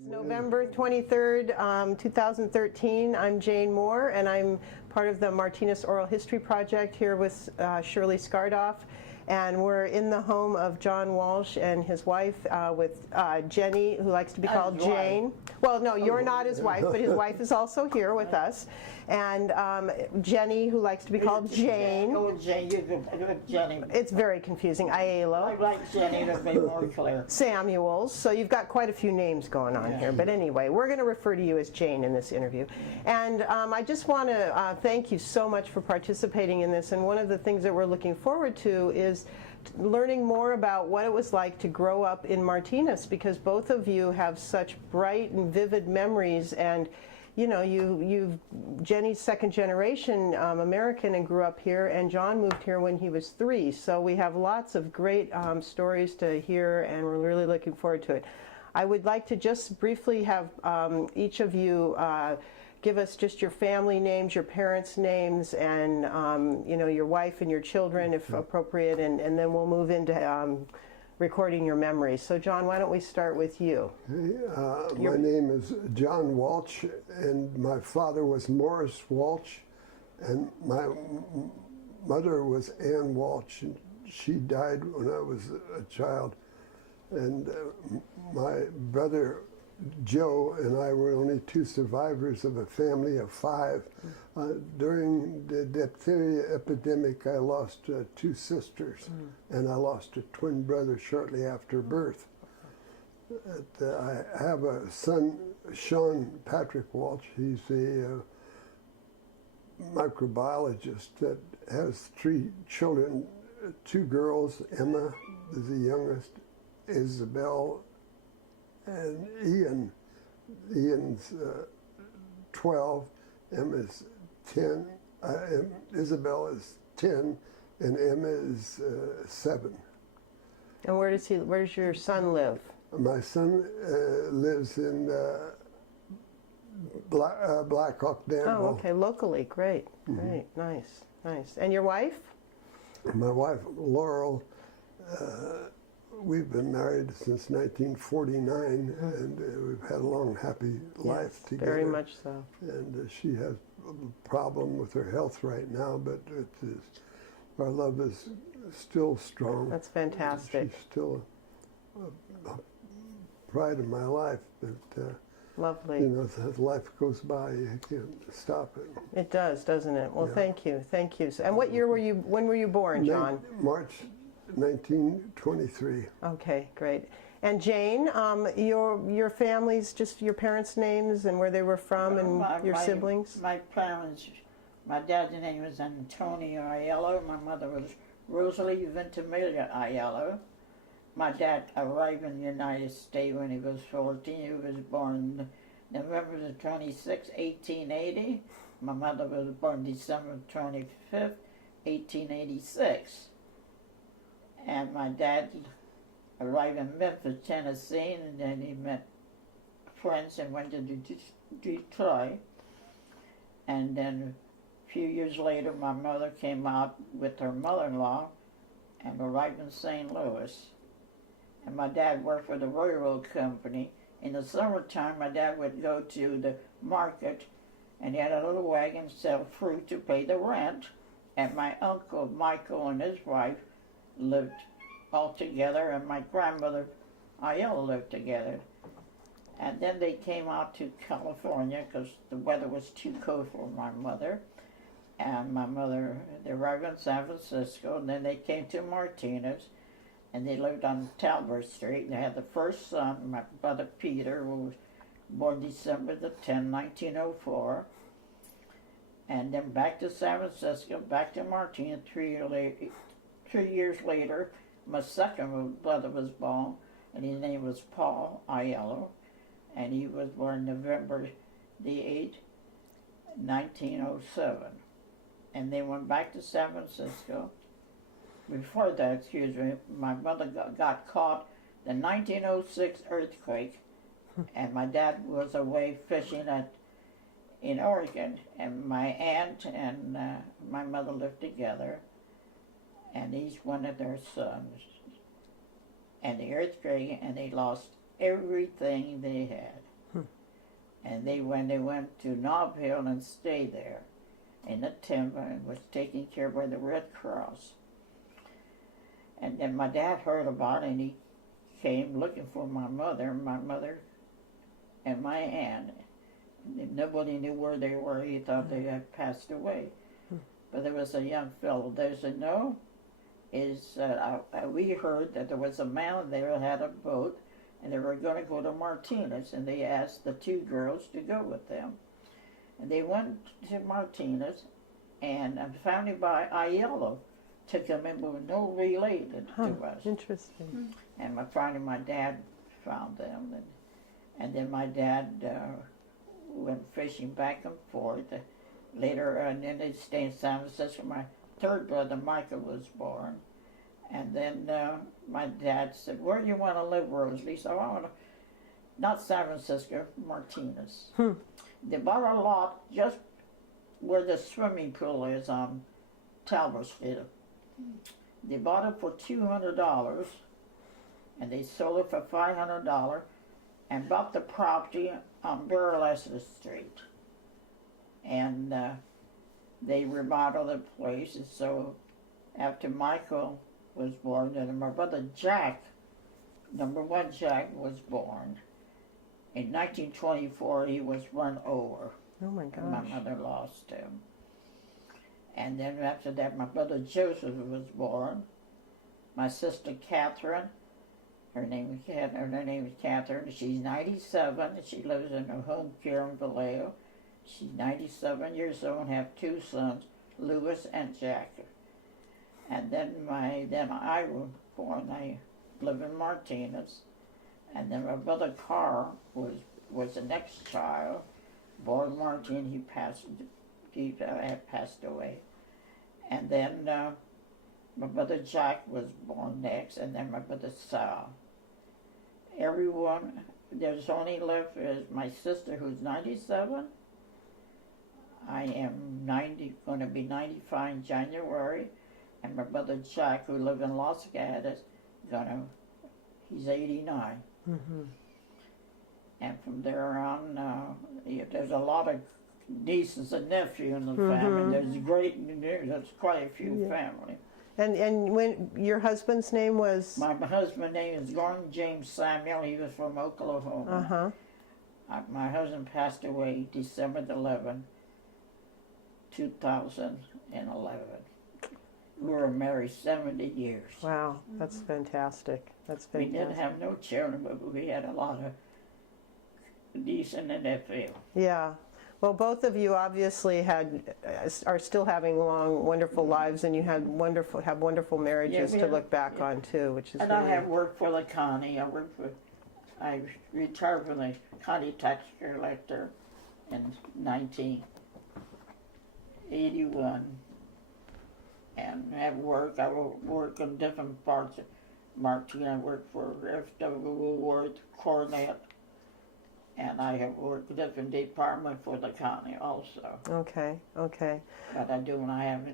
It's November 23rd, 2013. I'm Jane Moore, and I'm part of the Martinez Oral History Project here with Shirley Skardoff. And we're in the home of John Walsh and his wife with Jenny, who likes to be called Jane. Well, no, you're not his wife, but his wife is also here with us. And Jenny, who likes to be called Jane. Oh, Jane, you're Jenny. It's very confusing. Aiello. I like Jenny to be more clear. Samuels. So you've got quite a few names going on here. But anyway, we're going to refer to you as Jane in this interview. And I just want to thank you so much for participating in this. And one of the things that we're looking forward to is learning more about what it was like to grow up in Martinez, because both of you have such bright and vivid memories. And you know, Jenny's second generation American and grew up here, and John moved here when he was 3. So we have lots of great stories to hear, and we're really looking forward to it. I would like to just briefly have each of you give us just your family names, your parents' names, and you know, your wife and your children, if appropriate, and then we'll move into recording your memories. So, John, why don't we start with you? My name is John Walsh, and my father was Morris Walsh, and my mother was Ann Walsh, and she died when I was a child. And my brother Joe and I were only 2 survivors of a family of 5. During the diphtheria epidemic, I lost 2 sisters, and I lost a twin brother shortly after birth. I have a son, Sean Patrick Walsh. He's a microbiologist that has 3 children, 2 girls. Emma is the youngest, Isabel, and Ian. Ian's 12, Emma's 10, Isabel is 10, and Emma is 7. And where does your son live? My son lives in Black Hawk, Danville. Oh, okay, locally, great, great, nice, nice. And your wife? My wife, Laurel, we've been married since 1949, and we've had a long, happy life together. Very much so. And she has a problem with her health right now, but our love is still strong. That's fantastic. She's still a pride of my life. But, lovely. you know, as life goes by, you can't stop it. It does, doesn't it? Well, thank you, thank you. And what year were you? When were you born, John? March 1923. Okay, great. And Jane, your family's, just your parents' names and where they were from, and your siblings? My parents, my dad's name was Antonio Aiello. My mother was Rosalie Ventimiglia Aiello. My dad arrived in the United States when he was 14. He was born November the 26th, 1880. My mother was born December 25th, 1886. And my dad arrived in Memphis, Tennessee, and then he met friends and went to Detroit. And then a few years later, my mother came out with her mother-in-law and arrived in St. Louis. And my dad worked for the railroad company. In the summertime, my dad would go to the market, and he had a little wagon, sell fruit to pay the rent. And my uncle, Michael, and his wife lived all together, and my grandmother Aiello lived together. And then they came out to California because the weather was too cold for my mother. And my mother, they arrived in San Francisco, and then they came to Martinez, and they lived on Talbot Street. They had the first son, my brother Peter, who was born December the 10th, 1904. And then back to San Francisco, back to Martinez 3 years later. My second brother was born, and his name was Paul Aiello, and he was born November the 8th, 1907. And they went back to San Francisco. Before that, excuse me, my mother got caught in the 1906 earthquake, and my dad was away fishing in Oregon, and my aunt and my mother lived together. And each one of their sons, and the earthquake, and they lost everything they had. And they went to Nob Hill and stayed there in the timber and was taken care of by the Red Cross. And then my dad heard about it and he came looking for my mother and my aunt. Nobody knew where they were. He thought they had passed away. But there was a young fellow there said, no, we heard that there was a man there that had a boat and they were going to go to Martinez, and they asked the two girls to go with them. And they went to Martinez, and a family by Aiello took them in, but no related to us. Interesting. And finally my dad found them, and then my dad went fishing back and forth. Later, and then they stayed in San Francisco. My third brother, Michael, was born. And then my dad said, where do you want to live, Rosalie? So I want to, not San Francisco, Martinez. They bought a lot just where the swimming pool is on Talbot Street. They bought it for $200, and they sold it for $500, and bought the property on Burlesque Street. And they remodeled the place, and so after Michael was born, and my brother Jack, number one Jack, was born. In 1924, he was run over. Oh my gosh. My mother lost him. And then after that, my brother Joseph was born. My sister Catherine, her name is Catherine. She's 97, and she lives in a home care in Vallejo. She's 97 years old and have two sons, Louis and Jack. And then I was born. I live in Martinez. And then my brother Carl was the next child, born Martin. He had passed away. And then my brother Jack was born next, and then my brother Sal. Everyone, there's only left is my sister who's 97. I am going to be 95 in January, and my brother Jack, who lives in Los Gatos, he's 89. Mm-hmm. And from there on, there's a lot of nieces and nephews in the family. There's quite a few family. And when your husband's name was? My husband's name is Gordon James Samuel. He was from Oklahoma. My husband passed away December 11, 2011. We were married 70 years. Wow, that's fantastic. That's fantastic. We didn't have no children, but we had a lot of decent and nephew. Yeah. Well, both of you obviously are still having long, wonderful lives, and you have wonderful marriages to look back on too, which is. And I have worked for the county. I retired from the county tax collector in 1981, and have worked. I work in different parts of Martin. I worked for F.W. Woodward, Cornet. And I have worked in different departments for the county also. Okay. But I do when I have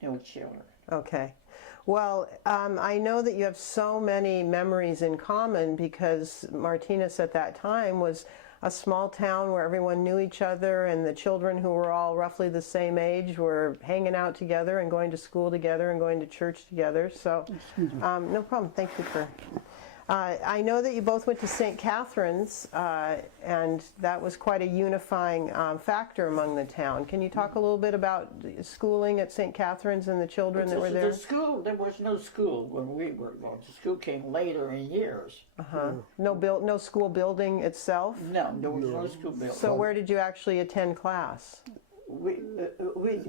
no children. Okay. Well, I know that you have so many memories in common because Martinez at that time was a small town where everyone knew each other, and the children who were all roughly the same age were hanging out together and going to school together and going to church together. So, no problem. Thank you for... I know that you both went to St. Catherine's, and that was quite a unifying factor among the town. Can you talk a little bit about schooling at St. Catherine's and the children that were there? The school, there was no school when we were going. The school came later in years. No school building itself? No, there was no school building. So where did you actually attend class? We went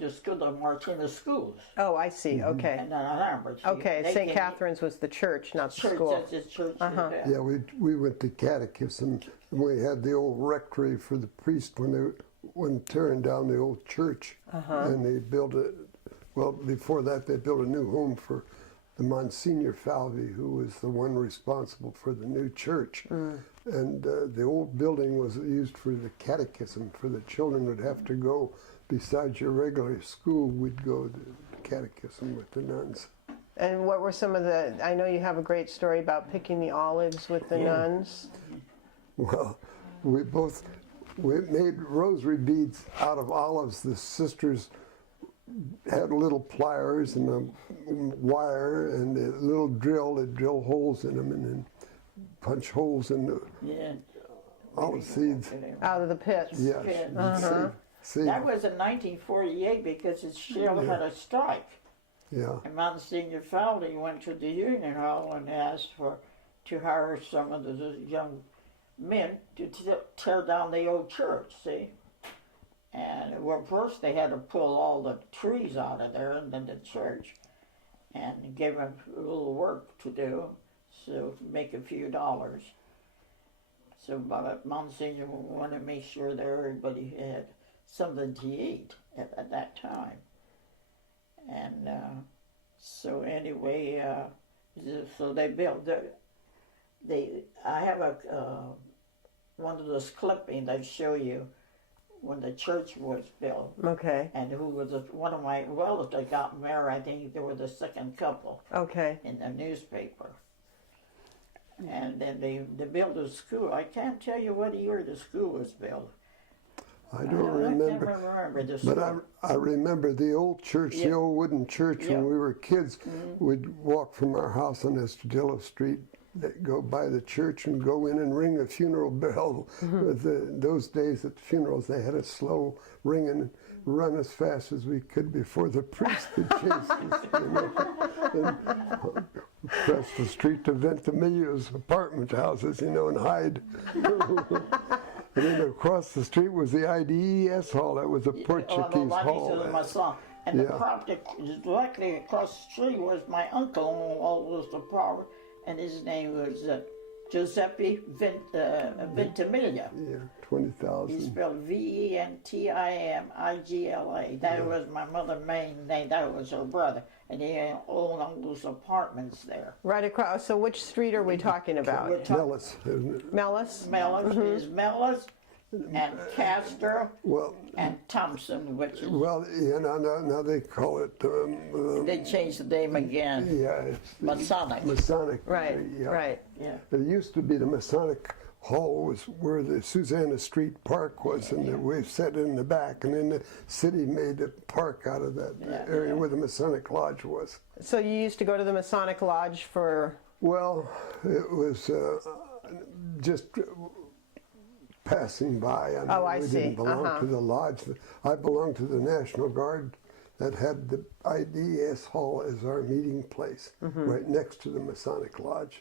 to school, the Martinez schools. Oh, I see. Okay. And then Lambert. Okay, St. Catherine's was the church, not the school. That's the church. Yeah, we went to catechism. We had the old rectory for the priest when tearing down the old church, and they built it. Well, before that, they built a new home for the Monsignor Falvey, who was the one responsible for the new church. And the old building was used for the catechism, for the children would have to go, besides your regular school, we'd go to catechism with the nuns. And what were some of the, I know you have a great story about picking the olives with the nuns. Well, we made rosary beads out of olives. The sisters had little pliers and a wire and a little drill. They'd drill holes in them and then punch holes in the Yeah. olive seeds. Out of the pits. Yeah. Uh-huh. See, That was in 1948 because the shell had a strike. yeah. And Monsignor Fowley went to the Union Hall and asked to hire some of the young men to tear down the old church, see? And well, first they had to pull all the trees out of there and then the church and give them a little work to do, so make a few dollars. So Monsignor wanted to make sure that everybody had something to eat at that time. And so anyway, so they built. I have one of those clippings I show you when the church was built, Okay. and who was one of my relatives that got married. I think they were the second couple Okay. in the newspaper. And then they built a school. I can't tell you what year the school was built. I don't I remember. can't remember the But school. I remember the old church, the Yeah. old wooden church, Yeah. when we were kids. We'd walk from our house on Estradillo Street, go by the church and go in and ring a funeral bell. With those days at the funerals, they had a slow ring and run as fast as we could before the priest could chase us. You know? And across the street to Ventimiglia's apartment houses, you know, and hide. And then across the street was the IDES hall. That was a Portuguese hall. And the Yeah. property directly across the street was my uncle owned all was the property, and his name was Giuseppe Ventimiglia. Yeah, He 20,000. spelled Ventimigla. That was my mother's main name. That was her brother, and he owned all those apartments there. Right across. So which street are we talking about? Nellis, isn't it? Mellis? Mellis is Mellis, and Castro, Well, and Thompson, which is yeah, now they call it, they changed the name again. yeah, it's Masonic. Masonic. Right. Yeah. Right. Yeah. It used to be the Masonic Hall was where the Susanna Street Park was, and we sat in the back, and then the city made a park out of that area where the Masonic Lodge was. So you used to go to the Masonic Lodge for. Well, it was just passing by. I mean, Oh, I we see. didn't belong to the lodge. I belonged to the National Guard that had the IDS Hall as our meeting place, right next to the Masonic Lodge.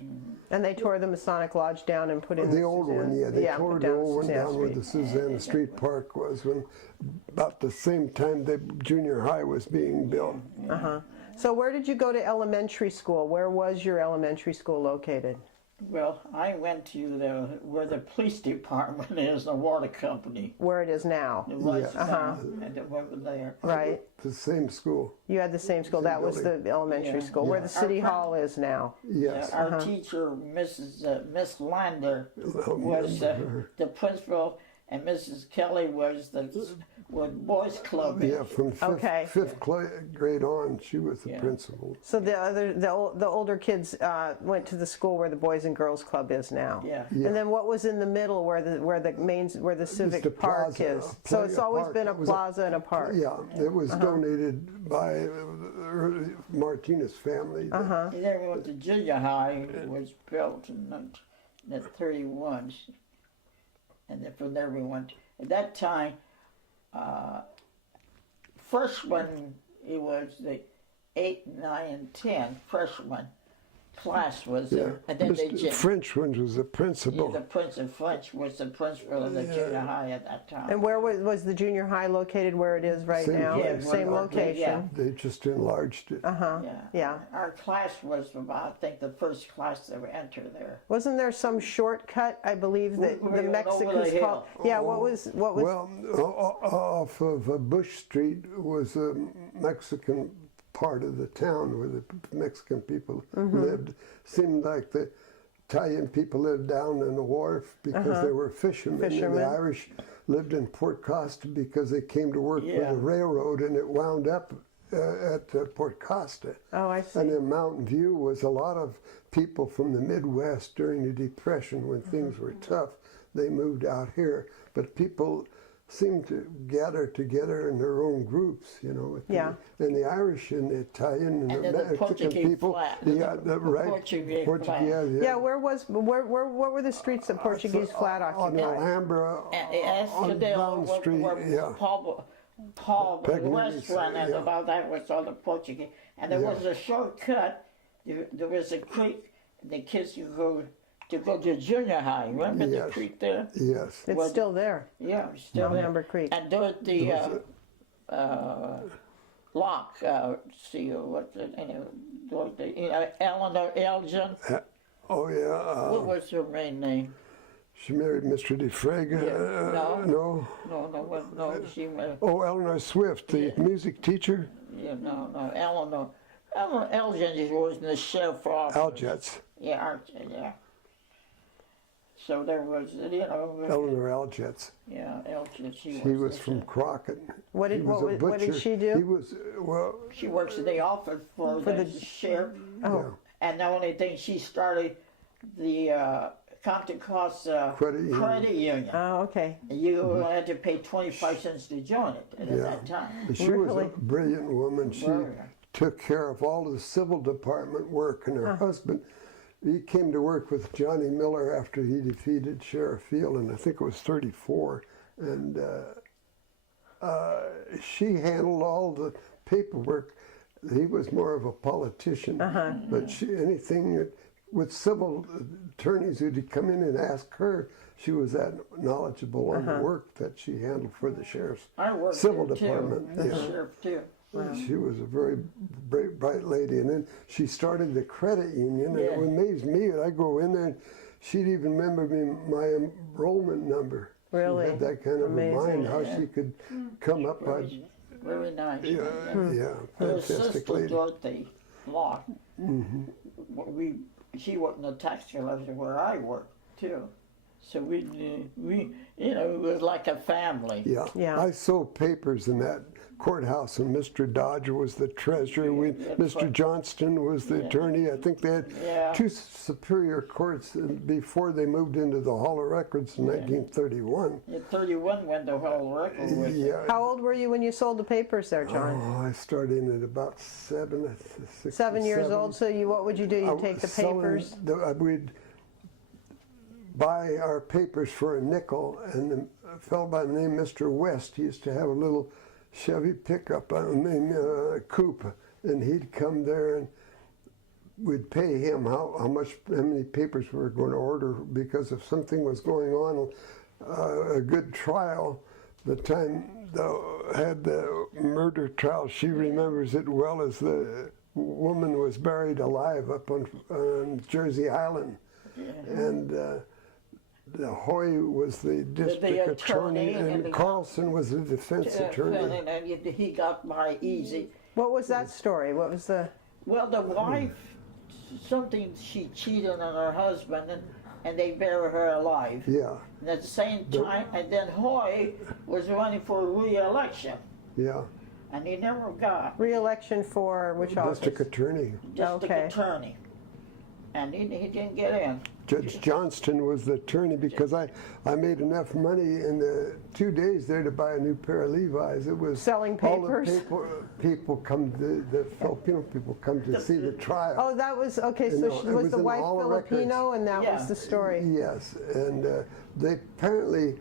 And they tore the Masonic Lodge down and put in The old one, yeah. They tore put the down old one Susanna down where Street. the Susanna Street Park was, when about the same time the junior high was being built. So where did you go to elementary school? Where was your elementary school located? Well, I went to where the police department is, the water company. Where it is now? It was Yeah. and it went there. Right. The same school. You had the same school. That was the elementary Yeah. school, where the city hall is now. Yes. Our teacher, Miss Lander, was the principal, and Mrs. Kelly was the boys club. Yeah, from fifth grade on, she was the Yeah. principal. So the older kids went to the school where the Boys and Girls Club is now. Yeah. Yeah. And then what was in the middle where the civic a park plaza, is? a So it's always park. been a It was plaza and a park. Yeah, it was donated by the Martinez family. And then when the junior high was built in 1931, and then from there we went. At that time, freshman, it was the 8, 9, and 10 freshman class was Yeah. there. And then they Mr. just, French was the principal. the Prince of French was the principal of the junior high at that time. And where was the junior high located where it is right Same now? place. Same Yeah. location. They just enlarged it. Yeah. Our class was about, I think, the first class that ever entered there. Wasn't there some shortcut, I believe, that We the went over Mexicans the called? hill. Yeah, what was Well, off of Bush Street was a Mexican part of the town where the Mexican people lived. Seemed like the Italian people lived down in the wharf because they were fishermen. And Fishermen. the Irish lived in Port Costa because they came to work with Yeah. the railroad, and it wound up at Port Costa. Oh, I see. And in Mountain View was a lot of people from the Midwest during the Depression when things were tough. they moved out here. But people seem to gather together in their own groups, you know. Yeah. And the Irish and the Italian and And the then the Mexican Portuguese people. flat. Yeah, right. Portuguese Portuguese, flat. Yeah, what were the streets that Portuguese flat On occupied? Alhambra, And on Estadale, Down Street, yeah. Paul, the Pegni's, restaurant, and yeah. about that was all the Portuguese. And there was a shortcut. There was a creek. The kids could go to junior high. Remember the Yes. creek there? Yes. It's Well, still there. Yeah, it's still there. Alhambra Creek. And there's the lock. See what's it? Eleanor Elgin. Oh, yeah. What was her main name? She married Mr. DeFreg. Yeah. No. No. She was. Oh, Eleanor Swift, the music teacher. Yeah, no. Eleanor Elgin was in the sheriff office. Aljets. Yeah. So there was, Eleanor Aljets. yeah, Elgin. She was from Crockett. What He did was a what did butcher. she do? He was, well, She works in the office for the sheriff. Oh, And the only thing she started the Contra Costa Credit Union. oh, okay. You had to pay 25 cents to join it at Yeah. that time. But she was Really? a brilliant woman. She Brilliant. took care of all the civil department work, and her husband, he came to work with Johnny Miller after he defeated Sheriff Field, and I think it was 34, and she handled all the paperwork. He was more of a politician, but anything that, with civil attorneys who'd come in and ask her, she was that knowledgeable on the work that she handled for the sheriff's I worked civil there department. too, the Yeah. sheriff too. She was a very bright lady, and then she started the credit union, and it Yeah. amazed me. I go in there, and she'd even remember me my enrollment number. Really? She had that kind of Amazing. a mind, how she could come up by. Very nice. Yeah, yeah, Her fantastic sister lady. Dorothy Locke, she worked in the tax collector where I worked too. So we it was like a family. Yeah. Yeah. I sold papers in that courthouse, and Mr. Dodger was the treasurer. Mr. Johnston was the attorney. I think they had Yeah. two superior courts before they moved into the Hall of Records in 1931. In 31 when the whole record was. Yeah. How old were you when you sold the papers there, John? Oh, I started in at about 7, 6, 7 years old. So what would you do? You take the papers. We'd buy our papers for a nickel, and a fellow by the name of Mr. West, he used to have a little Chevy pickup named Coupe, and he'd come there and we'd pay him how many papers we were going to order, because if something was going on, a good trial, the time had the murder trial, she remembers it well, as the woman was buried alive up on Jersey Island, and Hoy was the district attorney, and Carlson was the defense attorney. And he got by easy. What was that story? What was the? Well, the wife, she cheated on her husband, and they buried her alive. Yeah, And at the same time, and then Hoy was running for re-election, yeah. and he never got Re-election for which office? District attorney. district Okay. attorney. And he didn't get in. Judge Johnston was the attorney, because I made enough money in the 2 days there to buy a new pair of Levi's. It was Selling all papers? the people come, the Filipino people come to see the trial. Oh, that was okay. So No, she it was was the in wife all the Filipino, and that Yeah. was the story. Yes, and they apparently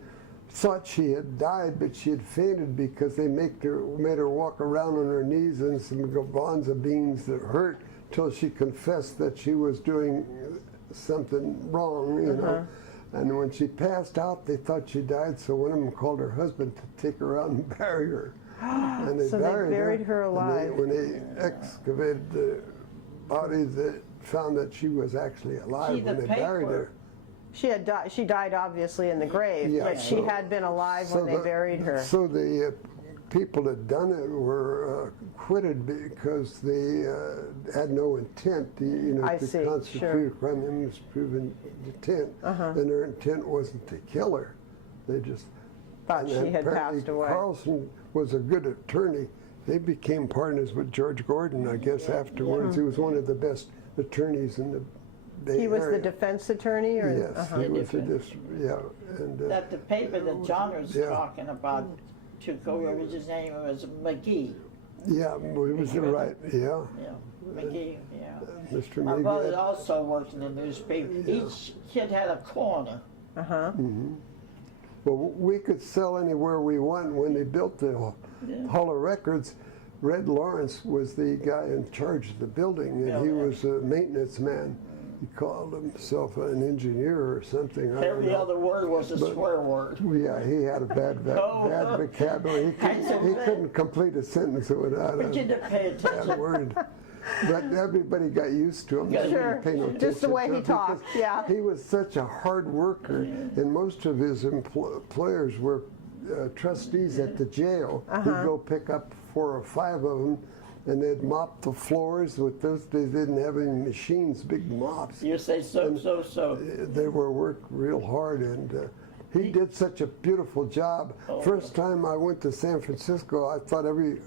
thought she had died, but she had fainted because they made her walk around on her knees in some garbanzo beans that hurt, till she confessed that she was doing something wrong, you know. And when she passed out, they thought she died, so one of them called her husband to take her out and bury her. And So they buried her and alive. when they excavated the body, they found that she was actually alive See, the when they buried paper- her. She had died. She died obviously in the grave, Yeah, but she so- had been alive when they buried her. So the people that done it were acquitted because they had no intent. I to see, constitute sure. a crime, they must prove intent, and their intent wasn't to kill her. They just Thought and she had apparently passed away. Carlson was a good attorney. They became partners with George Gordon, I guess, afterwards. He was one of the best attorneys in the He was the area. defense attorney, or Yes, he was a yeah, and That the paper that John was Yeah. talking about took over, his name was McGee. yeah, well, he was right. Yeah, Yeah, McGee, yeah. Mr. My brother Meagad. also worked in the newspaper. Each kid had a corner. Well, we could sell anywhere we want. When they built the Hall of Records, Red Lawrence was the guy in charge of the building, and he was a maintenance man. He called himself an engineer or something. I don't Every know. other word was a swear word. Yeah, he had a bad vocabulary. He couldn't complete a sentence without But you a didn't pay bad attention. word. But everybody got used to him. They Sure. didn't pay no Just the attention way to he him talked, because yeah. He was such a hard worker, and most of his employers were trustees at the jail. He'd go pick up 4 or 5 of them, and they'd mop the floors. With those days, they didn't have any machines, big mops. You say so. They were worked real hard, and he did such a beautiful job. First time I went to San Francisco, I thought every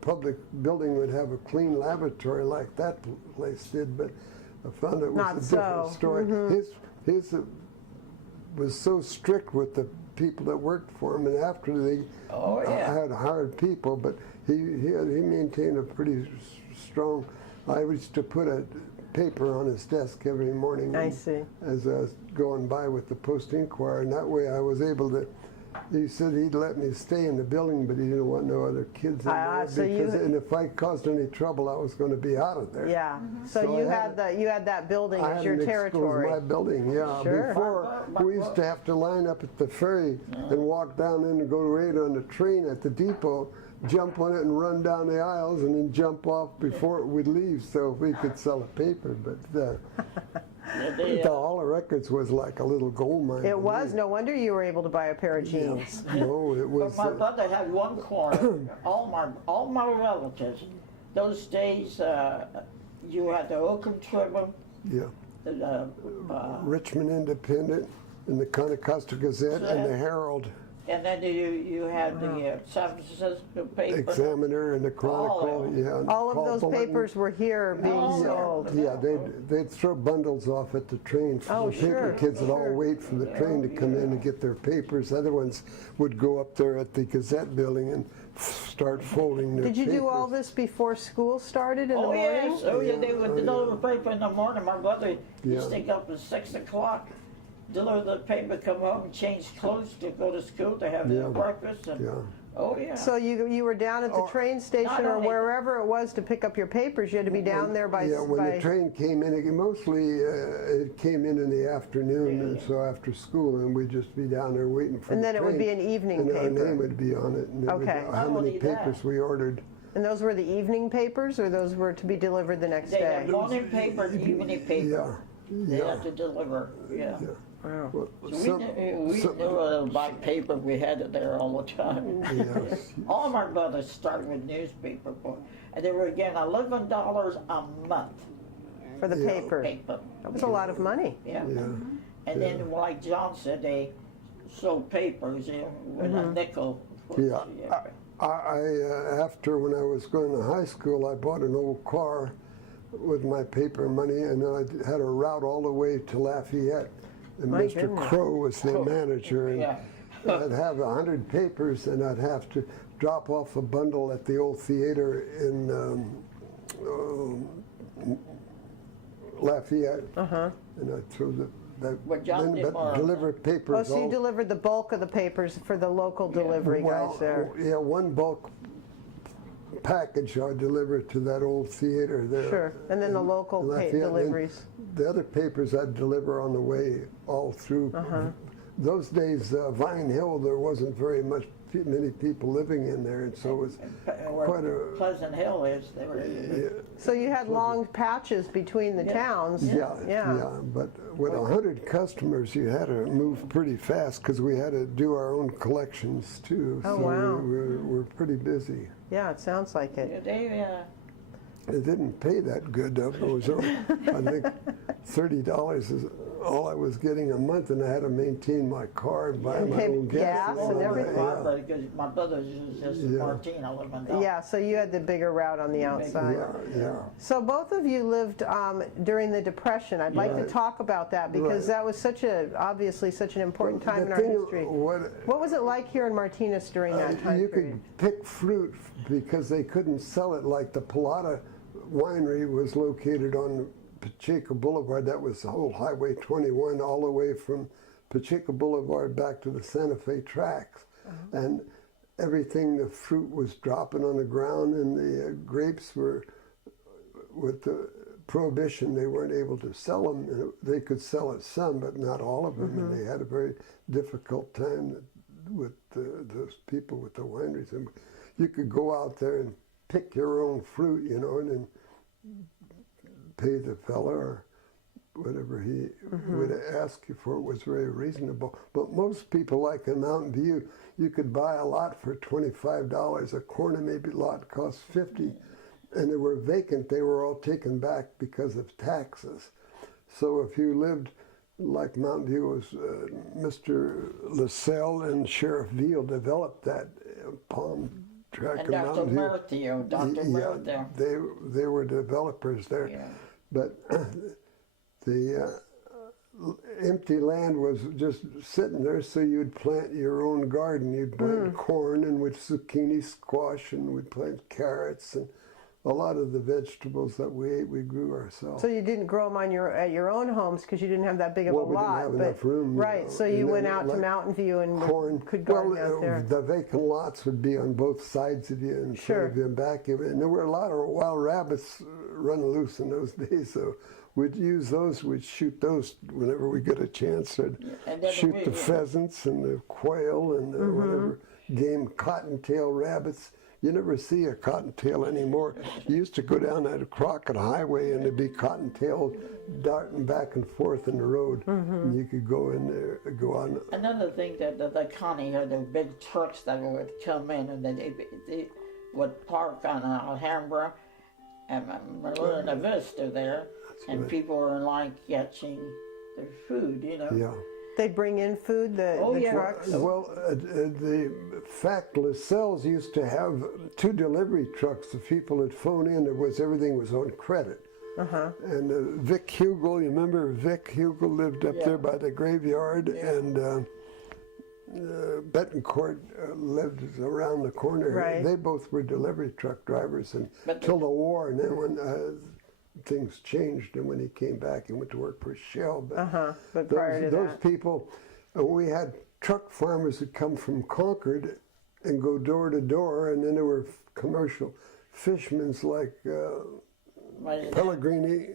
public building would have a clean laboratory like that place did, but I found it was Not a different so. story. His was so strict with the people that worked for him, and after they had hired people, but he maintained a pretty strong. I used to put a paper on his desk every morning. I see. As I was going by with the Post-Inquirer, and that way I was able to. He said he'd let me stay in the building, but he didn't want no other kids in there so because, and if I caused any trouble, I was going to be out of there. Yeah. So, So you I had that building I as had your it was territory. my building, yeah. Sure. Before, we used to have to line up at the ferry and walk down in and go right on the train at the depot, jump on it and run down the aisles and then jump off before it would leave so we could sell a paper. But the Hall of Records was like a little gold mine. It to was. me. No wonder you were able to buy a pair of jeans. No, it was. But my brother had one corner. all my relatives. Those days, you had the Oakham Tribune, Yeah. the Richmond Independent and the Contra Gazette and the Herald and then you had the San Francisco paper. Examiner and the Chronicle. Yeah. and All of Call those Bulletin. papers were here being sold. Yeah, they'd throw bundles off at the train. Oh, The paper sure, kids would all sure. wait for the train to come in and get their papers. Other ones would go up there at the Gazette building and start folding their Did you do all papers. this before school started in the Oh morning? yes, they would deliver the paper in the morning. My brother used to Yeah. get up at 6 o'clock, deliver the paper, come home, change clothes to go to school to have their Yeah. breakfast. And, Yeah. Oh yeah. So you were down at the train station or only- wherever it was to pick up your papers. You had to be down there by. Yeah, when the train came in, it came in the afternoon, and so after school, and we'd just be down there waiting for And the then it would train, be an evening and our paper. name would be on it. And it would- Okay. how Not many only that. papers we ordered. And those were the evening papers, or those were to be delivered the next They day? had morning paper and evening paper. Yeah. They Yeah. had to deliver. Yeah. Wow. Well, So some- we some- knew about paper. We had it there all the time. Yes. All my brothers started with newspaper, and they were getting $11 a month For the Yeah. papers. paper. That was a lot of money. Yeah. Yeah. And then, like John said, they sold papers with a nickel. Yeah. After when I was going to high school, I bought an old car with my paper money, and I had a route all the way to Lafayette. And My Mr. goodness. Crow was the manager, and Yeah. I'd have 100 papers, and I'd have to drop off a bundle at the old theater in Lafayette, and I'd throw Well, John did more of deliver papers. Oh, so you all- delivered the bulk of the papers for the local delivery guys there. Yeah, one bulk package I delivered to that old theater there. Sure. And then the local in Lafayette. And deliveries. the other papers I'd deliver on the way all through. Those days, Vine Hill, there wasn't many people living in there, and so it was quite Where a. Pleasant Hill is, they were. So you had long patches between the towns. Yeah, but with 100 customers, you had to move pretty fast because we had to do our own collections too. Oh, so wow. we're pretty busy. Yeah, it sounds like it. They It didn't pay that good though. It was only, I think $30 is all I was getting a month, and I had to maintain my car and buy And my pay own gas gas. and all that, everything. yeah. Because my brother's was just Yeah. Martinez. Yeah, so you had the bigger route on the outside. Yeah. So both of you lived during the Depression. I'd like to Right. talk about that because Right. that was obviously such an important time in The our thing- history. What was it like here in Martinez during that time you period? could pick fruit because they couldn't sell it. Like the Pilata winery was located on Pacheco Boulevard. That was the whole Highway 21 all the way from Pacheco Boulevard back to the Santa Fe tracks. And everything, the fruit was dropping on the ground, and the grapes were, with the prohibition, they weren't able to sell them. And they could sell it some, but not all of them. And they had a very difficult time with those people with the wineries. And you could go out there and pick your own fruit, you know, and then pay the fella or whatever he would ask you for. It was very reasonable. But most people, like in Mountain View, you could buy a lot for $25. A corner maybe lot cost $50, and they were vacant. They were all taken back because of taxes. So if you lived like Mountain View was, Mr. LaSalle and Sheriff Veal developed that Palm tract And in Dr. Mountain View. Murthy, Dr. Murthy there. They were developers there. Yeah. But the empty land was just sitting there, so you'd plant your own garden. You'd plant corn and with zucchini, squash, and we'd plant carrots, and a lot of the vegetables that we ate, we grew ourselves. So you didn't grow them at your own homes because you didn't have that big of Well, a we didn't lot. have but, enough room, you right, know, so you and went then, out to like, Mountain View and corn. could garden out there. The vacant lots would be on both sides of you, in front of you and back of you. And there were a lot of wild rabbits running loose in those days, so we'd use those. We'd shoot those whenever we get a chance. I'd And then shoot the pheasants and the quail and the whatever game, cottontail rabbits. You never see a cottontail anymore. You used to go down that Crockett Highway and there'd be cottontail darting back and forth in the road. And you could go in there, go on. Another thing that the county had the big trucks that would come in and they would park on Alhambra and Marina Vista there, and right. people were in line catching their food, you know. Yeah. They bring in food, the yeah. trucks? Well, the fact Lascelles used to have 2 delivery trucks. The people would phone in. Everything was on credit. And Vic Hugel, you remember Vic Hugel lived up there by the graveyard, and Betancourt lived around the corner. Right. They both were delivery truck drivers But until the war, and then when things changed, and when he came back, he went to work for Shell. But prior to those that. people, we had truck farmers that come from Concord and go door to door, and then there were commercial fishermen like Pellegrini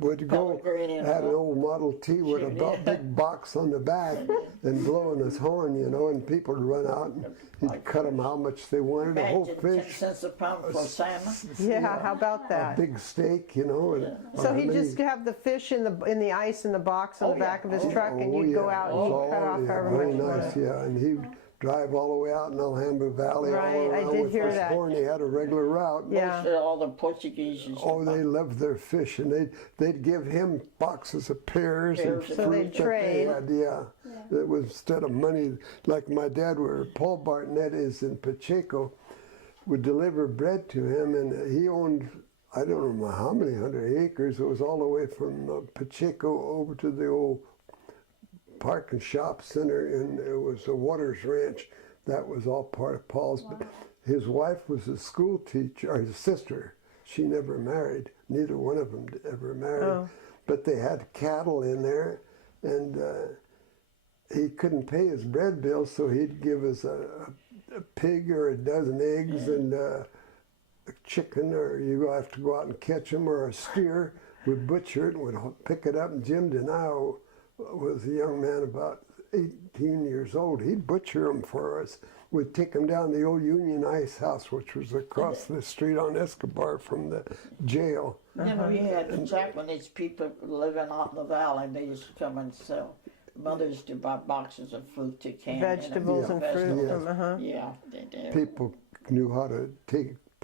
would go, Pellegrini and had an all. old Model T with a big box on the back and blowing his horn, you know, and people would run out and he'd cut them how much they wanted, a whole Imagine 10 fish, cents a pound for salmon. Yeah, how about a that? big steak, you know. And, So he'd just have the fish in the ice in the box on the back of his truck, and you'd go out and you'd cut off however very much you nice, wanted. yeah, and he'd drive all the way out in Alhambra Valley, Right, all I around did with hear his that. horn. He had a regular route. Yeah. All the Portuguese and stuff. Oh, they loved their fish, and they'd give him boxes of pears and Pears. fruit So they'd that they trade. had. Yeah, it was instead of money. Like my dad, where Paul Barnett is in Pacheco, would deliver bread to him, and he owned, I don't know how many 100 acres. It was all the way from Pacheco over to the old park and shop center, and it was a Waters Ranch. That was all part of Paul's. But his wife was a school teacher, or his sister. She never married. Neither one of them ever married. Oh. But they had cattle in there, and he couldn't pay his bread bill, so he'd give us a pig or a dozen eggs and a chicken, or you have to go out and catch them, or a steer. We'd butcher it and would pick it up. And Jim Denau was a young man about 18 years old. He'd butcher them for us. We'd take them down the old Union Ice House, which was across the street on Escobar from the jail. You know, you had the Japanese people living out in the valley. They used to come and sell. Mothers to buy boxes of fruit to can. Vegetables and fruit vegetables. from, Yeah, they did. People knew how to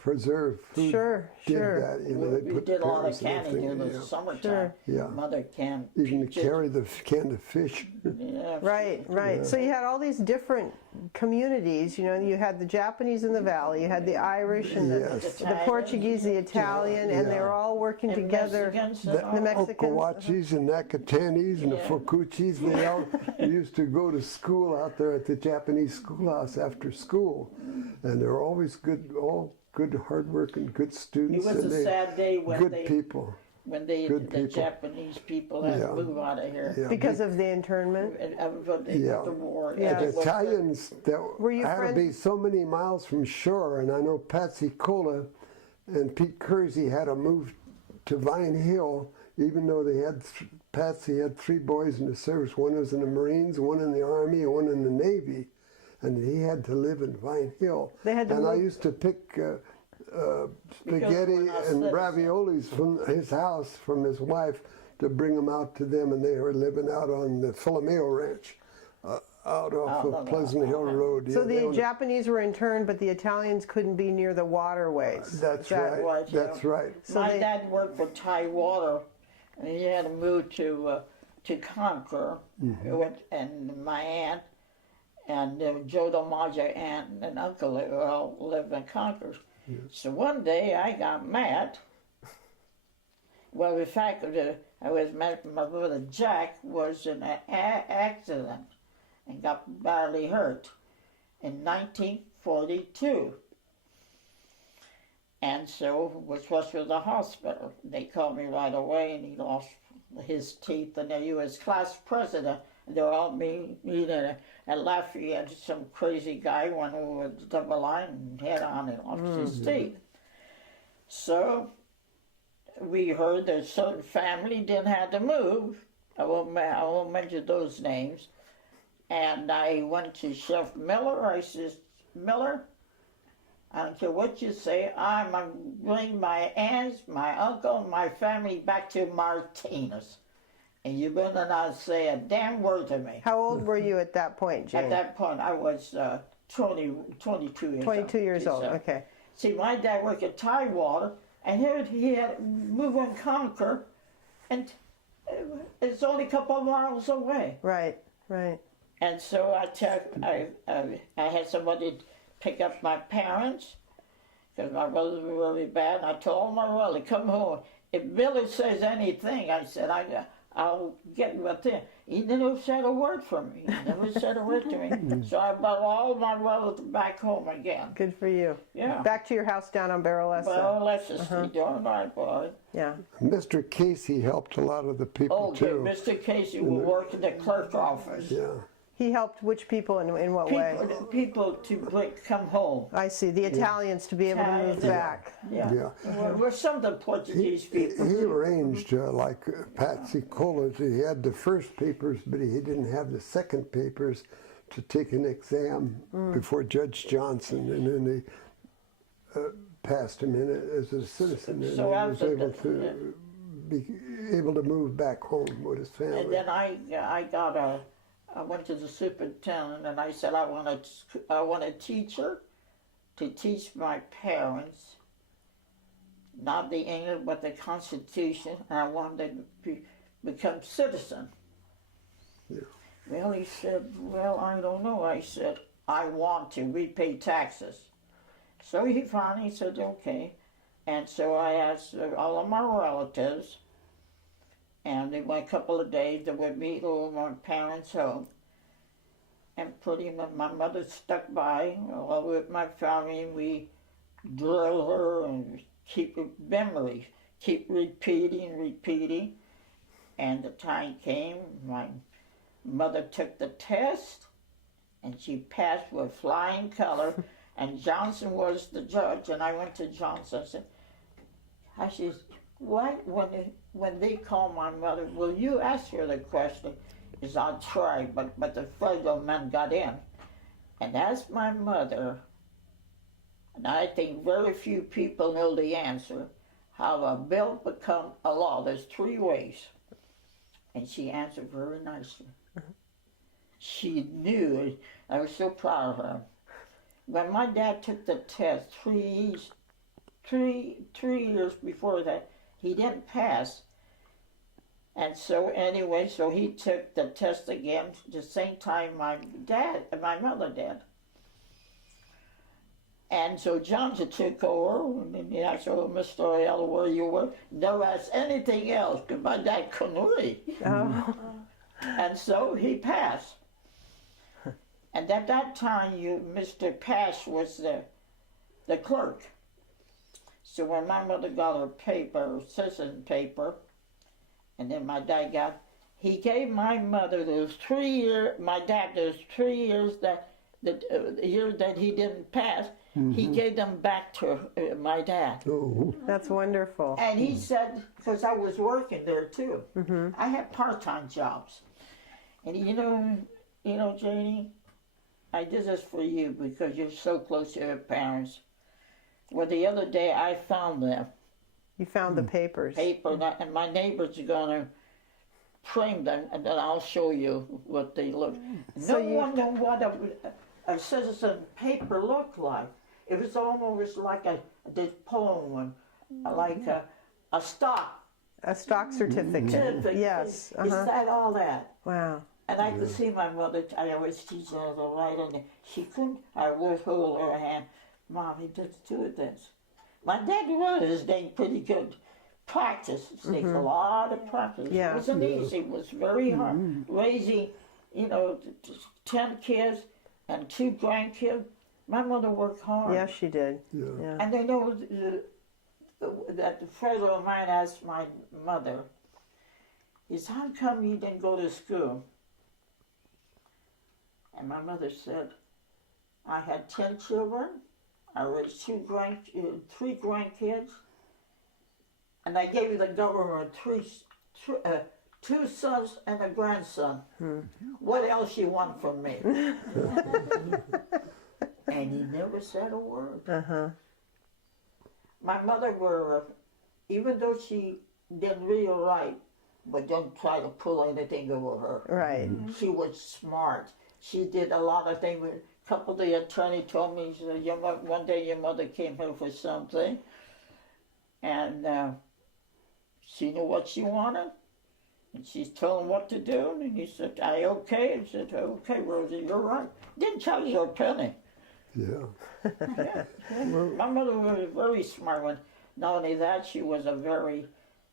preserve food Sure, did sure. that. You know, they We put did a lot of pears and canning everything in in, the yeah. summertime. Sure. Yeah. Mother canned Even to peaches. carry the can of fish. Yeah, Right, right. So you had all these different communities. You know, you had the Japanese in the valley, you had the Irish and Yes. the Portuguese, the Italian, and they were all working And together. Mexicans The and all. The Mexicans. Okawachis and Nakatanis and the Yeah. Fukuchis, they all used to go to school out there at the Japanese schoolhouse after school. And they're always good, all good, hard-working, good It students. was and a sad day when good they people. the people. Japanese people had Yeah. to move out of here. Yeah. Because of the internment. Yeah. The war. Yeah. The It was Italians that Were you had to friends- be so many miles from shore, and I know Patsy Cola and Pete Kersey had to move to Vine Hill, even though they had Patsy had 3 boys in the service. One was in the Marines, one in the Army, and one in the Navy, and he had to live in Vine Hill. They had to and I move- used to pick spaghetti we're not and citizens. raviolis from his house from his wife to bring them out to them, and they were living out on the Filomeo Ranch, out off of Pleasant Hill Road. So Yeah, they the owned- Japanese were interned, but the Italians couldn't be near the waterways. That's Is that- right. right, yeah. That's right. So My they- dad worked for Thai Water, and he had to move to Concord. And my aunt and Joe DiMaggio aunt and uncle they all lived in Concord. So one day I got mad. Well, in fact, I was mad. My brother Jack was in an accident and got badly hurt in 1942. And so was rushed to the hospital. They called me right away, and he lost his teeth. And then he was class president. And they were all meeting at Lafayette. Some crazy guy went over the double line and head on and lost his teeth. So we heard that a certain family didn't have to move. I won't mention those names. And I went to Chef Miller. I said, Miller, I don't care what you say, I'm going to bring my aunts, my uncle, and my family back to Martinez. And you better not say a damn word to me. How old were you at that point, Jane? At that point, I was 22 years old. 22 years old, So, okay. see, my dad worked at Thai Water, and here he had to move and conquer, and it's only a couple of miles away. Right, right. And so I had somebody pick up my parents, because my brothers were really bad, and I told my brother, come home. If Billy says anything, I said, I'll get with him. He never said a word for me. He never said a word to me. So I brought all my brothers back home again. Good for you. Yeah. Back to your house down on Barrelessa. Well, let's just be doing right, boy. Yeah. Mr. Casey helped a lot of the people Okay, too. Mr. Casey would work in the clerk office. Yeah. He helped which people in what way? People to come home. I see. The Italians to be able to move Italians. back. Yeah. Yeah. We're some of the Portuguese people. He arranged, like Patsy Cola, he had the first papers, but he didn't have the second papers to take an exam before Judge Johnson, and then they passed him in as a citizen, and So he was after able the- to be able to move back home with his family. And then I went to the superintendent and I said I want a teacher to teach my parents, not the English but the Constitution, and I wanted to become citizen. Yeah. Well, he said, well, I don't know. I said, I want to. We pay taxes. So he finally said, okay. And so I asked all of my relatives, and they went a couple of days. They would meet over my parents' home. And pretty much my mother stuck by along with my family. We drill her and keep memories, keep repeating. And the time came, my mother took the test, and she passed with flying color. And Johnson was the judge, and I went to Johnson and said, I said, why, when they call my mother, will you ask her the question? Is I'll try, but the federal men got in. And asked my mother, and I think very few people know the answer, how a bill become a law. There's 3 ways. And she answered very nicely. She knew it. I was so proud of her. When my dad took the test, 3 three years before that, he didn't pass. And so anyway, so he took the test again the same time my mother did. And so Johnson took over, and I said, "Oh, Mr. Aiello, where you were?" Never asked anything else, because my dad couldn't read. Oh. And so he passed. And at that time, Mr. Pash was the clerk. So when my mother got her paper, citizen paper, and then my dad he gave my mother those 3 years, my dad those 3 years the year that he didn't pass, he gave them back to my dad. Oh, That's wonderful. And he said, because I was working there too, I had part-time jobs. And you know, Janie, I did this for you because you're so close to your parents. Well, the other day I found them. You found the papers. And my neighbors are going to frame them, and then I'll show you what they look. So No one knew what a citizen paper looked like. It was almost like this poem one, like a stock. A stock certificate. Yes. It said all that. Wow. And I could see my mother, I always teach her to write, and she couldn't, I would hold her hand. Mom, he just do this. My dad wrote his name pretty good. Practice. It takes a lot of practice. Yeah. It wasn't easy. It was very hard. Raising, 10 kids and 2 grandkids. My mother worked hard. Yes, she did. yeah. Yeah. And they know that the friend of mine asked my mother, he said, "How come you didn't go to school?" And my mother said, "I had 10 children. I raised 3 grandkids, and I gave the government 2 sons and a grandson. What else you want from me?" And he never said a word. My mother even though she didn't read or write, but don't try to pull anything over her. Right. She was smart. She did a lot of things. A couple of the attorney told me, she said, one day your mother came here for something, and she knew what she wanted, and she's told him what to do, and he said, okay? And said, "Okay, Rosie, you're right." Didn't charge her a penny. Yeah. My mother was a very smart one. Not only that, she was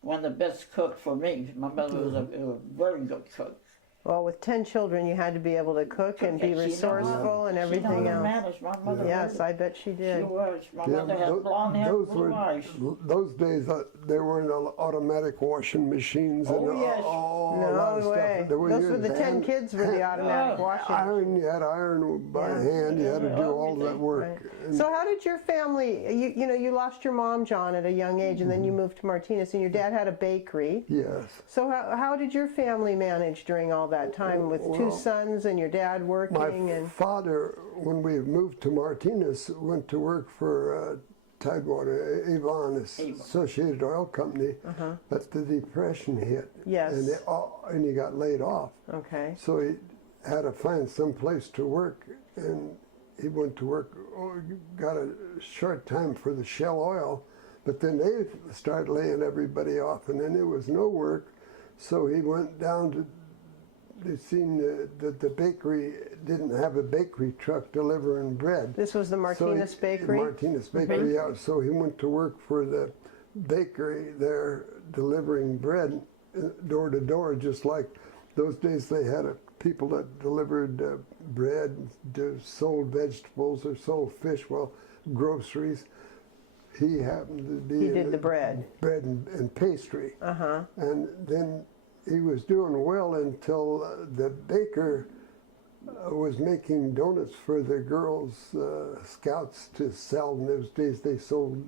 one of the best cooks for me. My mother was a very good cook. Well, with 10 children, you had to be able to cook and be resourceful and everything else. Manage. My mother Yes, I bet she She did. was. My mother had blonde hair, blue eyes. Those days, there weren't automatic washing machines and yes. a lot of No stuff. way. There were Those were years the 10 hand- kids with the automatic washing. Iron, you had to iron by hand. You had to do all that work. Right. And So how did your family, you lost your mom, John, at a young age, and then you moved to Martinez, and your dad had a bakery. yes. So how did your family manage during all that time with 2 sons and your dad working? My father, when we moved to Martinez, went to work for Tidewater, Avon Associated Oil Company, but the Depression hit. Yes. And he got laid off. Okay. So he had to find some place to work, and he went to work, got a short time for the Shell Oil, but then they started laying everybody off, and then there was no work, so he went down to, they seen that the bakery didn't have a bakery truck delivering bread. This was the Martinez Bakery? Martinez Bakery, yeah. So he went to work for the bakery there, delivering bread door to door, just like those days they had people that delivered bread, sold vegetables or sold fish, well, groceries. He happened to be He did the bread. Bread and pastry. And then he was doing well until the baker was making donuts for the girls scouts to sell. In those days they sold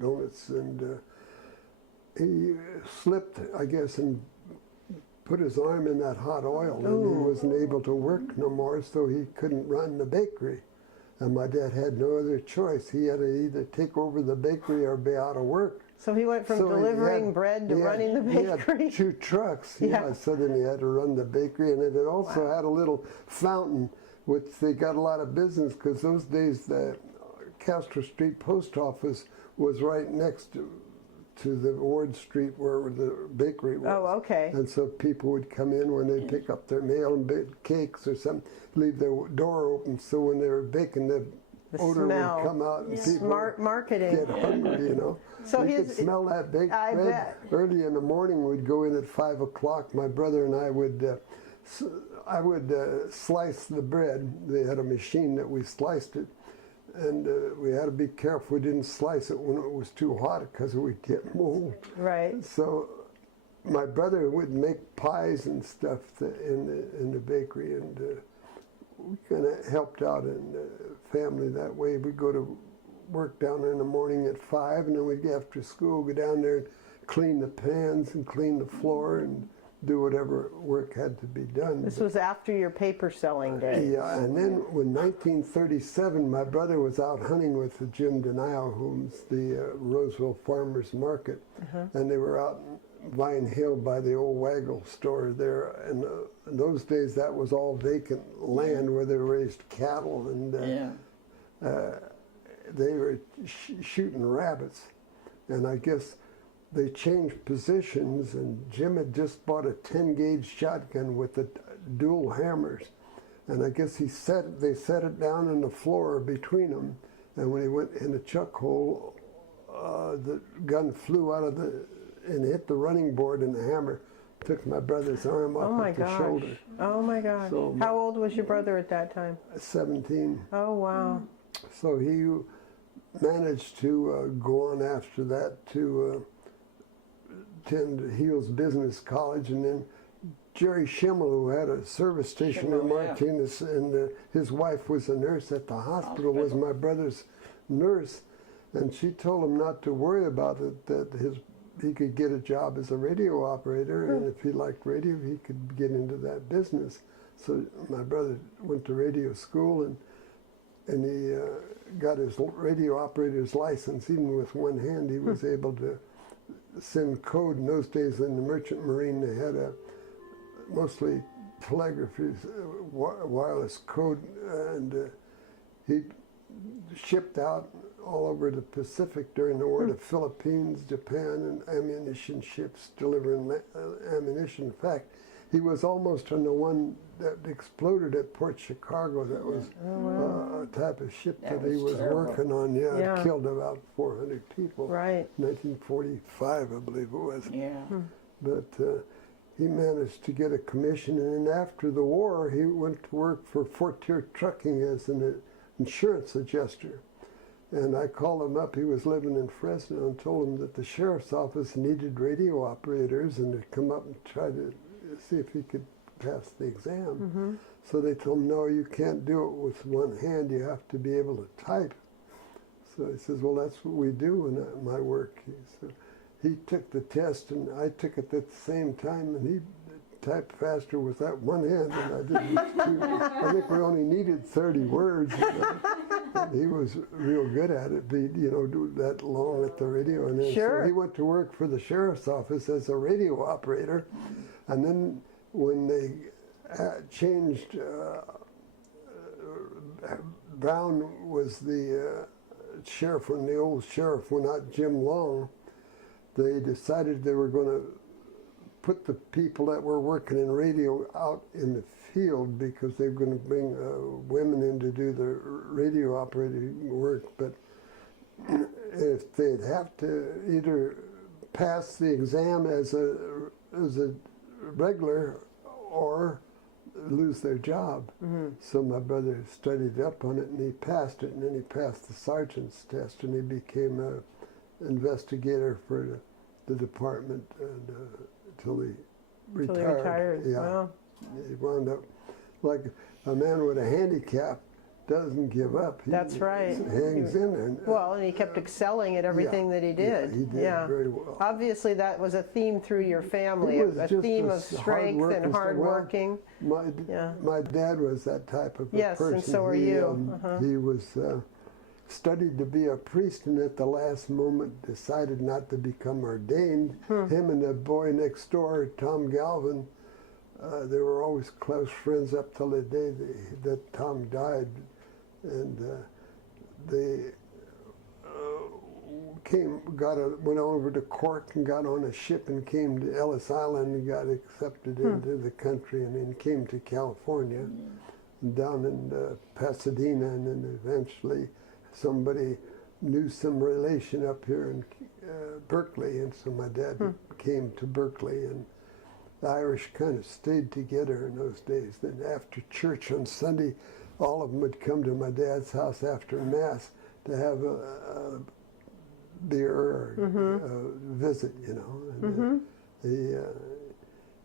donuts, and he slipped, I guess, and put his arm in that hot oil, and he wasn't able to work no more, so he couldn't run the bakery. And my dad had no other choice. He had to either take over the bakery or be out of work. So he went from delivering bread to running the bakery? He had 2 trucks, yeah. So then he had to run the bakery, and it also had a little fountain, which they got a lot of business, because those days the Castro Street post office was right next to the Ward Street where the bakery was. Oh, okay. And so people would come in when they'd pick up their mail and bake cakes or something, leave their door open, so when they were baking, the odor smell. would come out and people Smart marketing. get hungry, you know. So you could his- smell that baked I bread. bet. Early in the morning, we'd go in at 5 o'clock. My brother and I would, I would slice the bread. They had a machine that we sliced it. And we had to be careful we didn't slice it when it was too hot because we'd get mold. Right. So my brother would make pies and stuff in the bakery, and we kind of helped out in the family that way. We'd go to work down there in the morning at 5, and then we'd get after school, go down there and clean the pans and clean the floor and do whatever work had to be done. This was after your paper selling days. Yeah, and then in 1937, my brother was out hunting with Jim Denial, who's the Roseville Farmers Market, and they were out in Vine Hill by the old Waggle store there. And in those days, that was all vacant land where they raised cattle, and they were shooting rabbits. And I guess they changed positions, and Jim had just bought a 10-gauge shotgun with the dual hammers. And I guess they set it down on the floor between them, and when he went in the chuck hole, the gun flew out of and hit the running board, and the hammer took my brother's arm off at the shoulder. Oh my gosh. So How old was your brother at that time? 17. Oh wow. So he managed to go on after that to attend Heels Business College, and then Jerry Schimmel, who had a service station in Martinez, and his wife was a nurse at the hospital, was my brother's nurse, and she told him not to worry about it, that he could get a job as a radio operator, and if he liked radio, he could get into that business. So my brother went to radio school, and he got his radio operator's license. Even with one hand, he was able to send code. In those days in the Merchant Marine, they had mostly telegraphy, wireless code, and he shipped out all over the Pacific during the war, the Philippines, Japan, and ammunition ships delivering ammunition. In fact, he was almost on the one that exploded at Port Chicago. That was a type of ship that he was working on. It killed about 400 people. Right. 1945, I believe it was. Yeah. But he managed to get a commission, and then after the war, he went to work for Fortier Trucking as an insurance adjuster. And I called him up. He was living in Fresno, and told him that the sheriff's office needed radio operators, and to come up and try to see if he could pass the exam. So they told him, no, you can't do it with one hand. You have to be able to type. So he says, well, that's what we do in my work. He took the test, and I took it at the same time, and he typed faster with that one hand than I did with two. I think we only needed 30 words. And he was real good at it, do that long at the radio. And then so he went to work for the sheriff's office as a radio operator. And then when they changed, Brown was the sheriff when the old sheriff went out, Jim Long. They decided they were going to put the people that were working in radio out in the field because they were going to bring women in to do the radio operating work. But if they'd have to either pass the exam as a regular or lose their job. So my brother studied up on it, and he passed it, and then he passed the sergeant's test, and he became an investigator for the department until he retired. Until he retired. Yeah. Wow. He wound up like a man with a handicap doesn't give up. That's right. Hangs in there. Well, and he kept excelling at everything that he did. Yeah, he did very well. Obviously, that was a theme through your family, a theme of strength and hard working. My dad was that type of a person. Yes, and so are you. He was studied to be a priest, and at the last moment decided not to become ordained. Him and the boy next door, Tom Galvin, they were always close friends up till the day that Tom died. And went over to Cork and got on a ship and came to Ellis Island and got accepted into the country, and then came to California, down in Pasadena, and then eventually somebody knew some relation up here in Berkeley, and so my dad came to Berkeley, and the Irish kind of stayed together in those days. Then after church on Sunday, all of them would come to my dad's house after Mass to have a beer or a visit, you know. And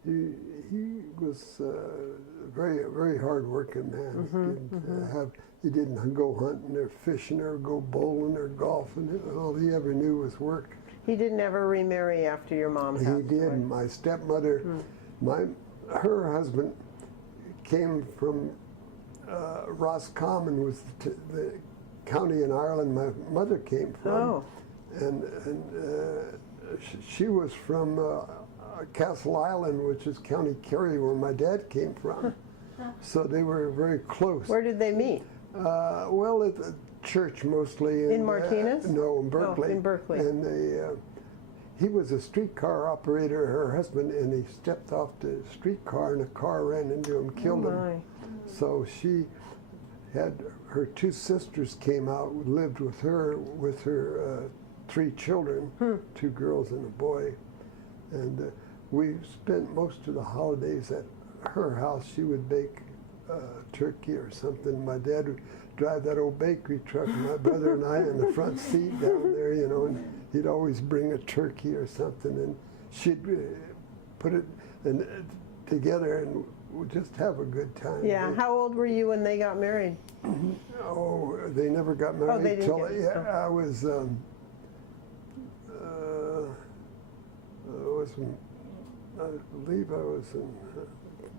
he was a very hard-working man. He didn't go hunting or fishing or go bowling or golfing. All he ever knew was work. He didn't ever remarry after your mom passed away? He did. My stepmother, her husband came from Roscommon, was the county in Ireland my mother came from. Oh. And she was from Castle Island, which is County Kerry, where my dad came from. So they were very close. Where did they meet? Well, at the church mostly. In Martinez? No, in Berkeley. Oh, in Berkeley. And he was a streetcar operator, her husband, and he stepped off the streetcar and a car ran into him, killed him. So she had, her two sisters came out, lived with her 3 children, 2 girls and a boy. And we spent most of the holidays at her house. She would bake turkey or something. My dad would drive that old bakery truck, my brother and I in the front seat down there, you know, and he'd always bring a turkey or something, and she'd put it together and we'd just have a good time. Yeah. How old were you when they got married? Oh, they never got married. They didn't till get, I was I believe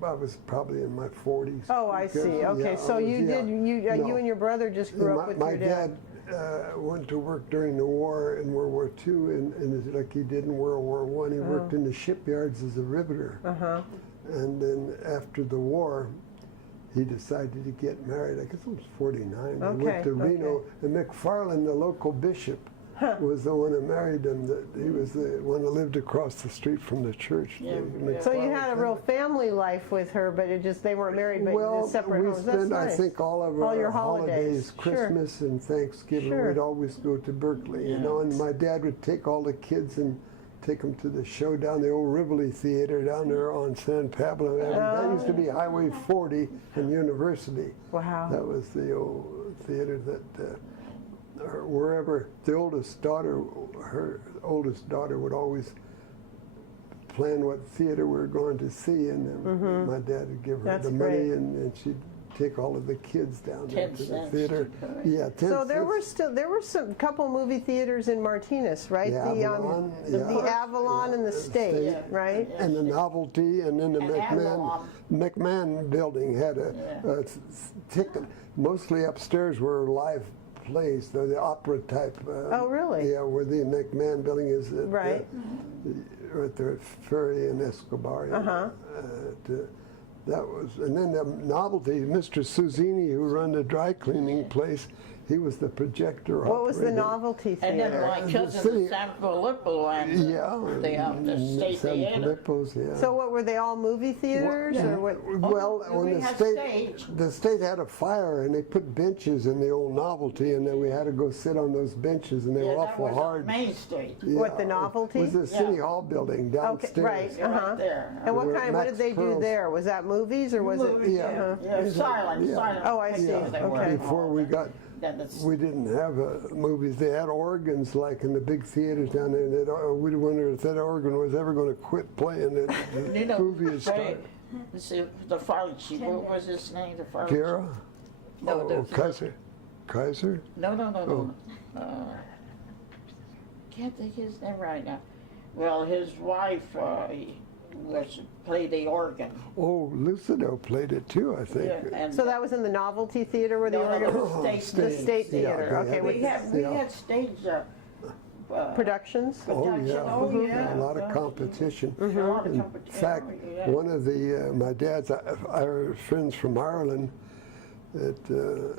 I was probably in my 40s. Oh, I see. Okay, so you and your brother just grew up with your dad. My dad went to work during the war in World War II, and like he did in World War I, he worked in the shipyards as a riveter. And then after the war, he decided to get married. I guess he was 49. He went to Reno, and McFarland, the local bishop, was the one who married him. He was the one who lived across the street from the church. So you had a real family life with her, but it just, they weren't married, but in separate homes. Well, we That's spent, nice. I think, all of our your holidays, Christmas and Thanksgiving, we'd always go to Berkeley, you know, and my dad would take all the kids and take them to the show down the old Rivoli Theater down there on San Pablo Avenue. That used to be Highway 40 and University. Wow. That was the old theater that wherever the her oldest daughter would always plan what theater we were going to see, and then my dad would give her the money, and she'd take all of the kids down there to the theater. Yeah, 10 So there were some couple movie theaters in Martinez, right? The Avalon, the Avalon and the State, right? And the Novelty, and then the McMahon building had a ticket. Mostly upstairs were live plays, the opera type. Oh, really? Yeah, where the McMahon building is. Right. At the ferry in Escobar. That was, and then the Novelty, Mr. Susini, who run the dry cleaning place, he was the projector operator. What was the Novelty And then Theater? my cousin, San Filippo, and the State Theater. So what, were they all movie theaters? Or what? Well, when the state had a fire, and they put benches in the old Novelty, and then we had to go sit on those benches, and they were awful hard. Main Street. What, the Novelty? It was the City Hall building downstairs. Okay, right, Right there. And what did they do there? Was that movies, or was it? Silent. Oh, I see. Okay. Before we didn't have movies. They had organs like in the big theaters down there. And we'd wonder if that organ was ever going to quit playing. The movie had started. The Farchi, what was his name? The Farchi. Guerra? No, Kaiser. Kaiser? No. Can't think his name right now. Well, his wife played the organ. Oh, Lucido played it too, I think. Yeah, and So that was in the Novelty Theater where the organ was? The State Theater. Okay. We had stage productions? Oh yeah. A lot of competition. In fact, one of my dad's our friends from Ireland that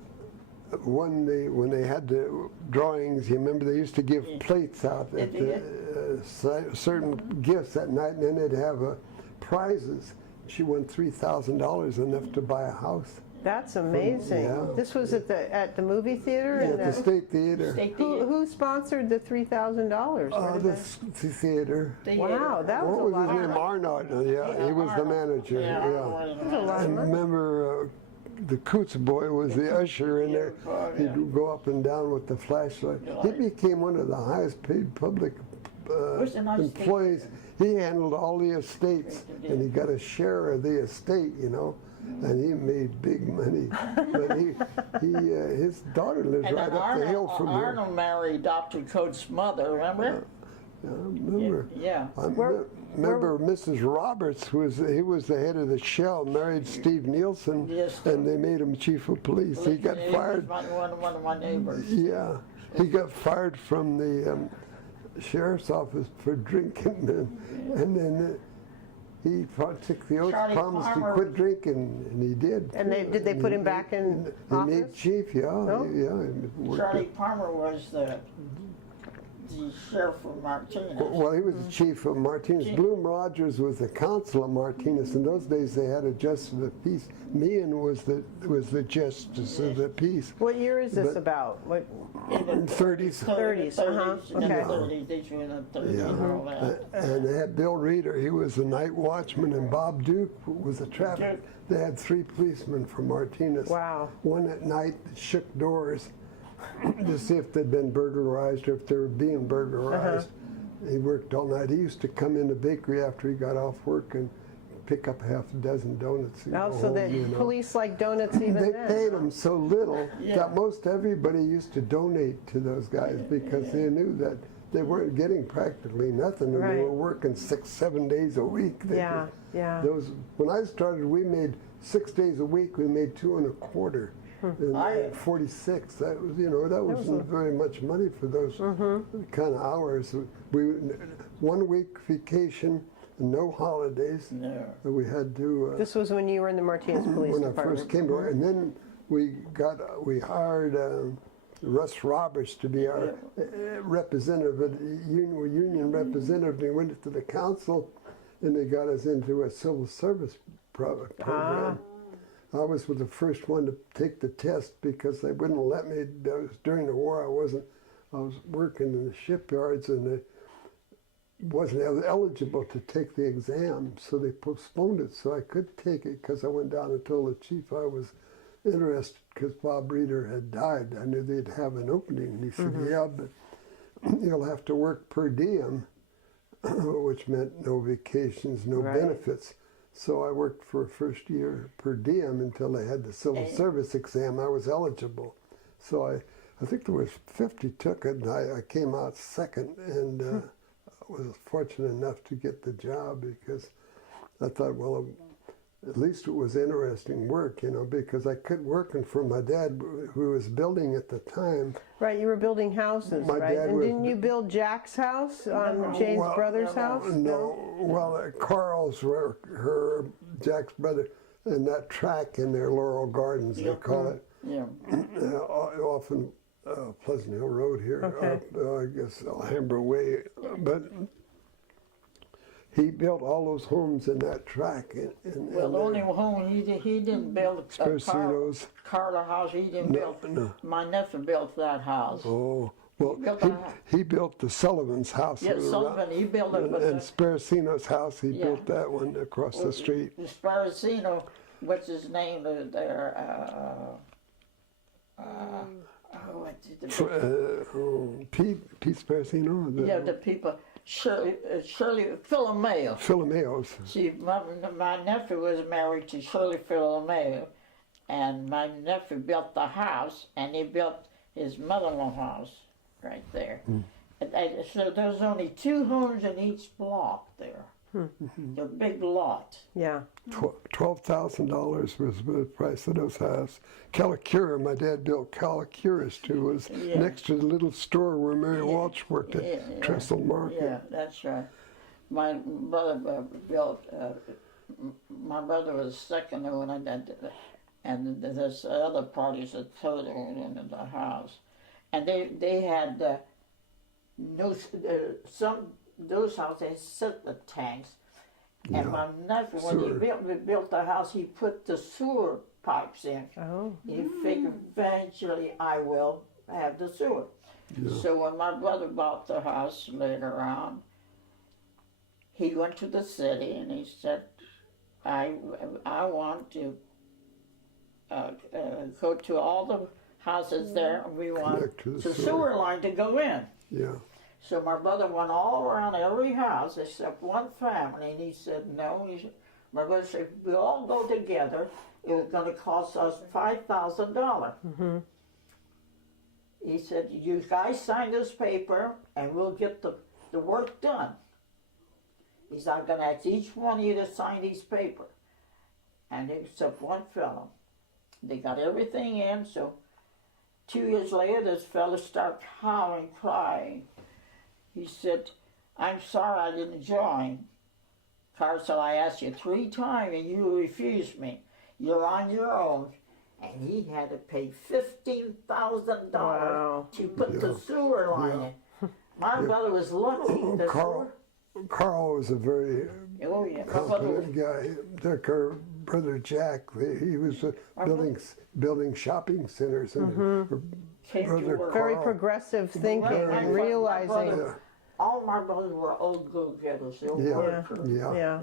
when they had the drawings, you remember they used to give plates out at certain gifts that night, and then they'd have prizes. She won $3,000, enough to buy a house. That's amazing. Yeah. This was at the movie theater? At the State Theater. Who sponsored the $3,000? The theater. Wow, that was What a was lot his of name? money. Arnold. Yeah, he was the manager. Yeah. That was a lot of And money. remember, the Coots boy was the usher in there. He'd go up and down with the flashlight. He became one of the highest paid public employees. He handled all the estates, and he got a share of the estate, you know, and he made big money. But his daughter lives And right then up the hill from here. Arnold married Dr. Coates' mother, remember? I remember. Yeah. Remember Mrs. Roberts, he was the head of the Shell, married Steve Nielsen, Yes. and they made him chief of police. He got fired. One of my neighbors. Yeah, he got fired from the sheriff's office for drinking, and then he took the oath, Charlie promised to Palmer. quit drinking, and he did. And did they put him back in He office? made chief, yeah, No? yeah. he worked Charlie it. Palmer was the sheriff of Martinez. Well, he was the chief of Martinez. Bloom Rogers was the counsel of Martinez. In those days, they had a justice of the peace. Meehan was the justice of the peace. What year is this But- about? What? In 30s. 30s, uh-huh, In the okay. 30s, these were in the 30s Yeah. and all that. And they had Bill Reeder, he was the night watchman, and Bob Duke was a traffic. They had 3 policemen from Martinez. Wow. One at night that shook doors to see if they'd been burglarized or if they were being burglarized. He worked all night. He used to come in the bakery after he got off work and pick up half a dozen donuts. And Oh, go so home, the you know. police like donuts even They then? paid them so little Yeah. that most everybody used to donate to those guys because they knew that they weren't getting practically nothing, and they Right. were working 6-7 days a week. Yeah, yeah. When I started, we made 6 days a week. We made 2 1/4. And 46. That was, that wasn't very much money for those kind of hours. We 1 week vacation, no holidays. No. We had to. This was when you were in the Martinez Police When I Department. first came to work, and then we hired Russ Roberts to be our representative, union representative. They went to the council, and they got us into a civil service program. I was the first one to take the test because they wouldn't let me. That was during the war. I was working in the shipyards, and wasn't eligible to take the exam, so they postponed it so I could take it because I went down and told the chief I was interested because Bob Reeder had died. I knew they'd have an opening, and he said, yeah, but you'll have to work per diem, which meant no vacations, no Right. benefits. So I worked for a first year per diem until I had the civil service exam. I was eligible. So I think there was 50 took it, and I came out second, and I was fortunate enough to get the job because I thought, well, at least it was interesting work, because I quit working for my dad, who was building at the time. Right, you were building houses, My right? dad And was- didn't you build Jack's house, Jane's Well, brother's house? No, well, Carl's were her Jack's brother, and that track in there, Laurel Gardens, they call it, Yeah. often Pleasant Hill Road here, Okay. I guess Alhambra Way, but he built all those homes in that track. Well, the only home he didn't build Sparcinos. Carla house. He didn't build. No. My nephew built that house. Oh, well, built a house. he built the Sullivan's house. Yeah, Sullivan. He built it, but And Sparacino's house, he Yeah. built that one across the street. the Sparacino, what's his name there? Pete Sparacino, The people. Shirley Philomeo. Philomeos. See, my nephew was married to Shirley Philomeo, and my nephew built the house, and he built his mother-in-law house right there. So there's only 2 homes in each block there. The big lot. Yeah. $12,000 was the price of those houses. Calicura, my dad built Calicuras too, was next to the little store where Mary Walsh worked at Trestle Market. Yeah, that's right. My brother built. My brother was second when I did. and there's other parties that towed into the house, and they had no some those houses they septic tanks, and my nephew when he built the house he put the sewer pipes in. Oh. He figured eventually I will have the sewer. Yeah. So when my brother bought the house later on, he went to the city and he said, I want to go to all the houses there and we want Connect to the the sewer. sewer line to go in. Yeah. So my brother went all around every house except one family and he said, no. My brother said, if we all go together, it was going to cost us $5,000. Mm-hmm. He said, you guys sign this paper and we'll get the work done. He said, I'm going to ask each one of you to sign these papers. And except one fellow. They got everything in, so 2 years later, this fellow started howling, crying. He said, I'm sorry I didn't join. Carson, I asked you 3 times and you refused me. You're on your own. And he had to pay $15,000 Wow. to put the sewer line in. My brother was lucky. The Carl was a very oh yeah, competent guy. Like our brother Jack, he was building shopping centers, and came to brother work. Very Carl, progressive thinking My and brother- realizing. all my brothers were old go-getters. They were Yeah. workers. Yeah. Yeah.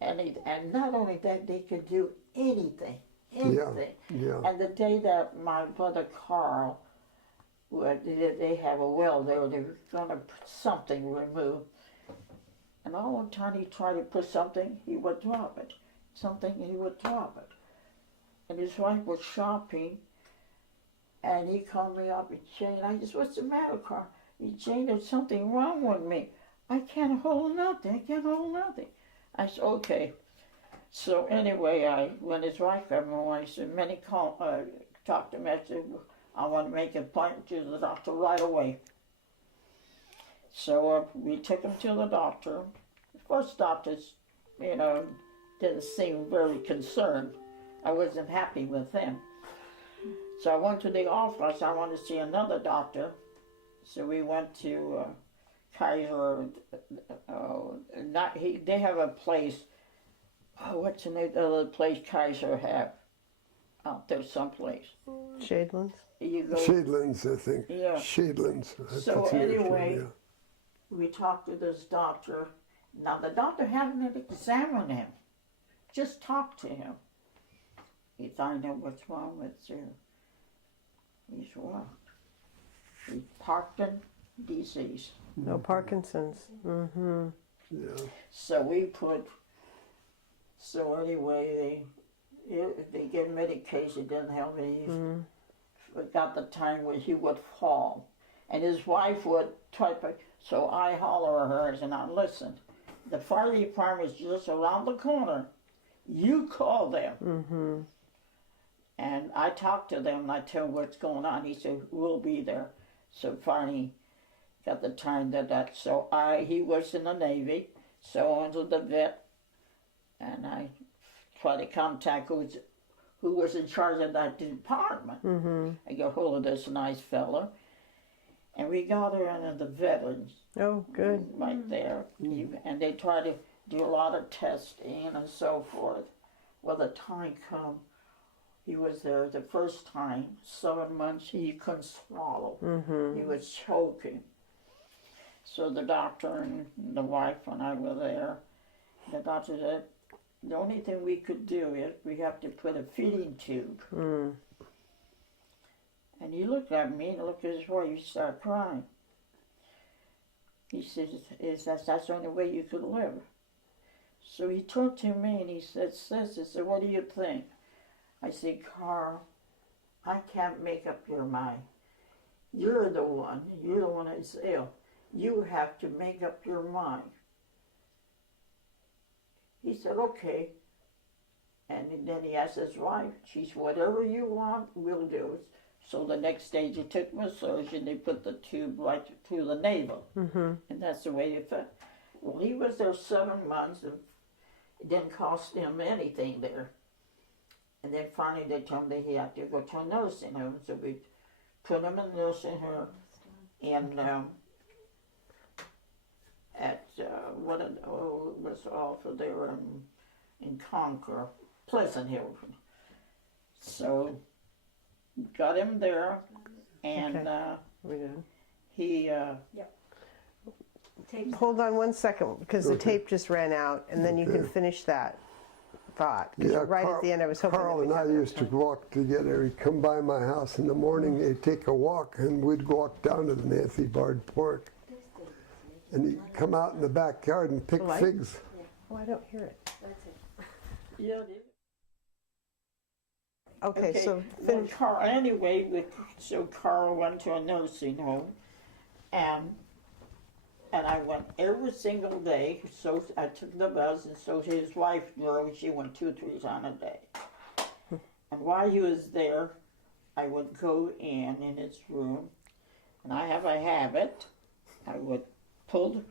And not only that, they could do anything. Anything. Yeah. And the day that my brother Carl, they have a well there, they were going to put something removed. And all the time he tried to put something, he would drop it. Something, he would drop it. And his wife was shopping, and he called me up and Jane, I just, what's the matter, Carl? Jane, there's something wrong with me. I can't hold nothing. I can't hold nothing. I said, okay. So anyway, when his wife came home, I said, talked to me. I said, I want to make an appointment to the doctor right away. So we took him to the doctor. The first doctors, didn't seem very concerned. I wasn't happy with him. So I went to the office. I wanted to see another doctor. So we went to Kaiser. They have a place. Oh, what's the name of the other place Kaiser have? Out there someplace. Shadelands. You go. Shadelands, I think. Yeah. Shadelands. So anyway, we talked to this doctor. Now the doctor hadn't examined him. Just talked to him. He found out what's wrong with you. He's what? He's Parkinson's disease. No Parkinson's. Mm-hmm. Yeah. So anyway, they gave medication, didn't help him. He got the time where he would fall. And his wife would try to, so I holler at her and said, now listen, the fire department is just around the corner. You call them. Mm-hmm. And I talked to them and I tell them what's going on. He said, we'll be there. So finally got the time so he was in the Navy, so I went to the vet and I tried to contact who was in charge of that department. Mm-hmm. I got hold of this nice fella and we got her into the veterans. Oh, good. Right there. And they tried to do a lot of testing and so forth. Well, the time come, he was there the first time, 7 months, he couldn't swallow. Mm-hmm. He was choking. So the doctor and the wife and I were there. The doctor said, the only thing we could do is we have to put a feeding tube. Mm. And he looked at me and looked at his wife, he started crying. He said, that's the only way you could live. So he turned to me and he said, Sis, he said, what do you think? I said, Carl, I can't make up your mind. You're the one that's ill. You have to make up your mind. He said, okay. And then he asked his wife, she said, whatever you want, we'll do it. So the next day they took my surgeon, they put the tube right through the navel. Mm-hmm. And that's the way it felt. Well, he was there 7 months and it didn't cost him anything there. And then finally they told me he had to go to a nursing home, so we put him in a nursing home, and at it was off of there in Concord, Pleasant Hill. So got him there, and We did. he. Hold on one second, because the tape just ran out, and then you can finish that thought. 'Cause you're right at the end, I was hoping that Carl we'd and I have enough used to time. walk together. He'd come by my house in the morning, they'd take a walk, and we'd walk down to the Nancy Bard Park. And he'd come out in the backyard and pick Light? figs. Oh, I don't hear it. Yeah. Okay, so Well, finish. Carl, anyway, so Carl went to a nursing home, and I went every single day. So I took the bus, and so his wife, Lily, she went 2-3 times a day. And while he was there, I would go in his room, and I have a habit. I would pull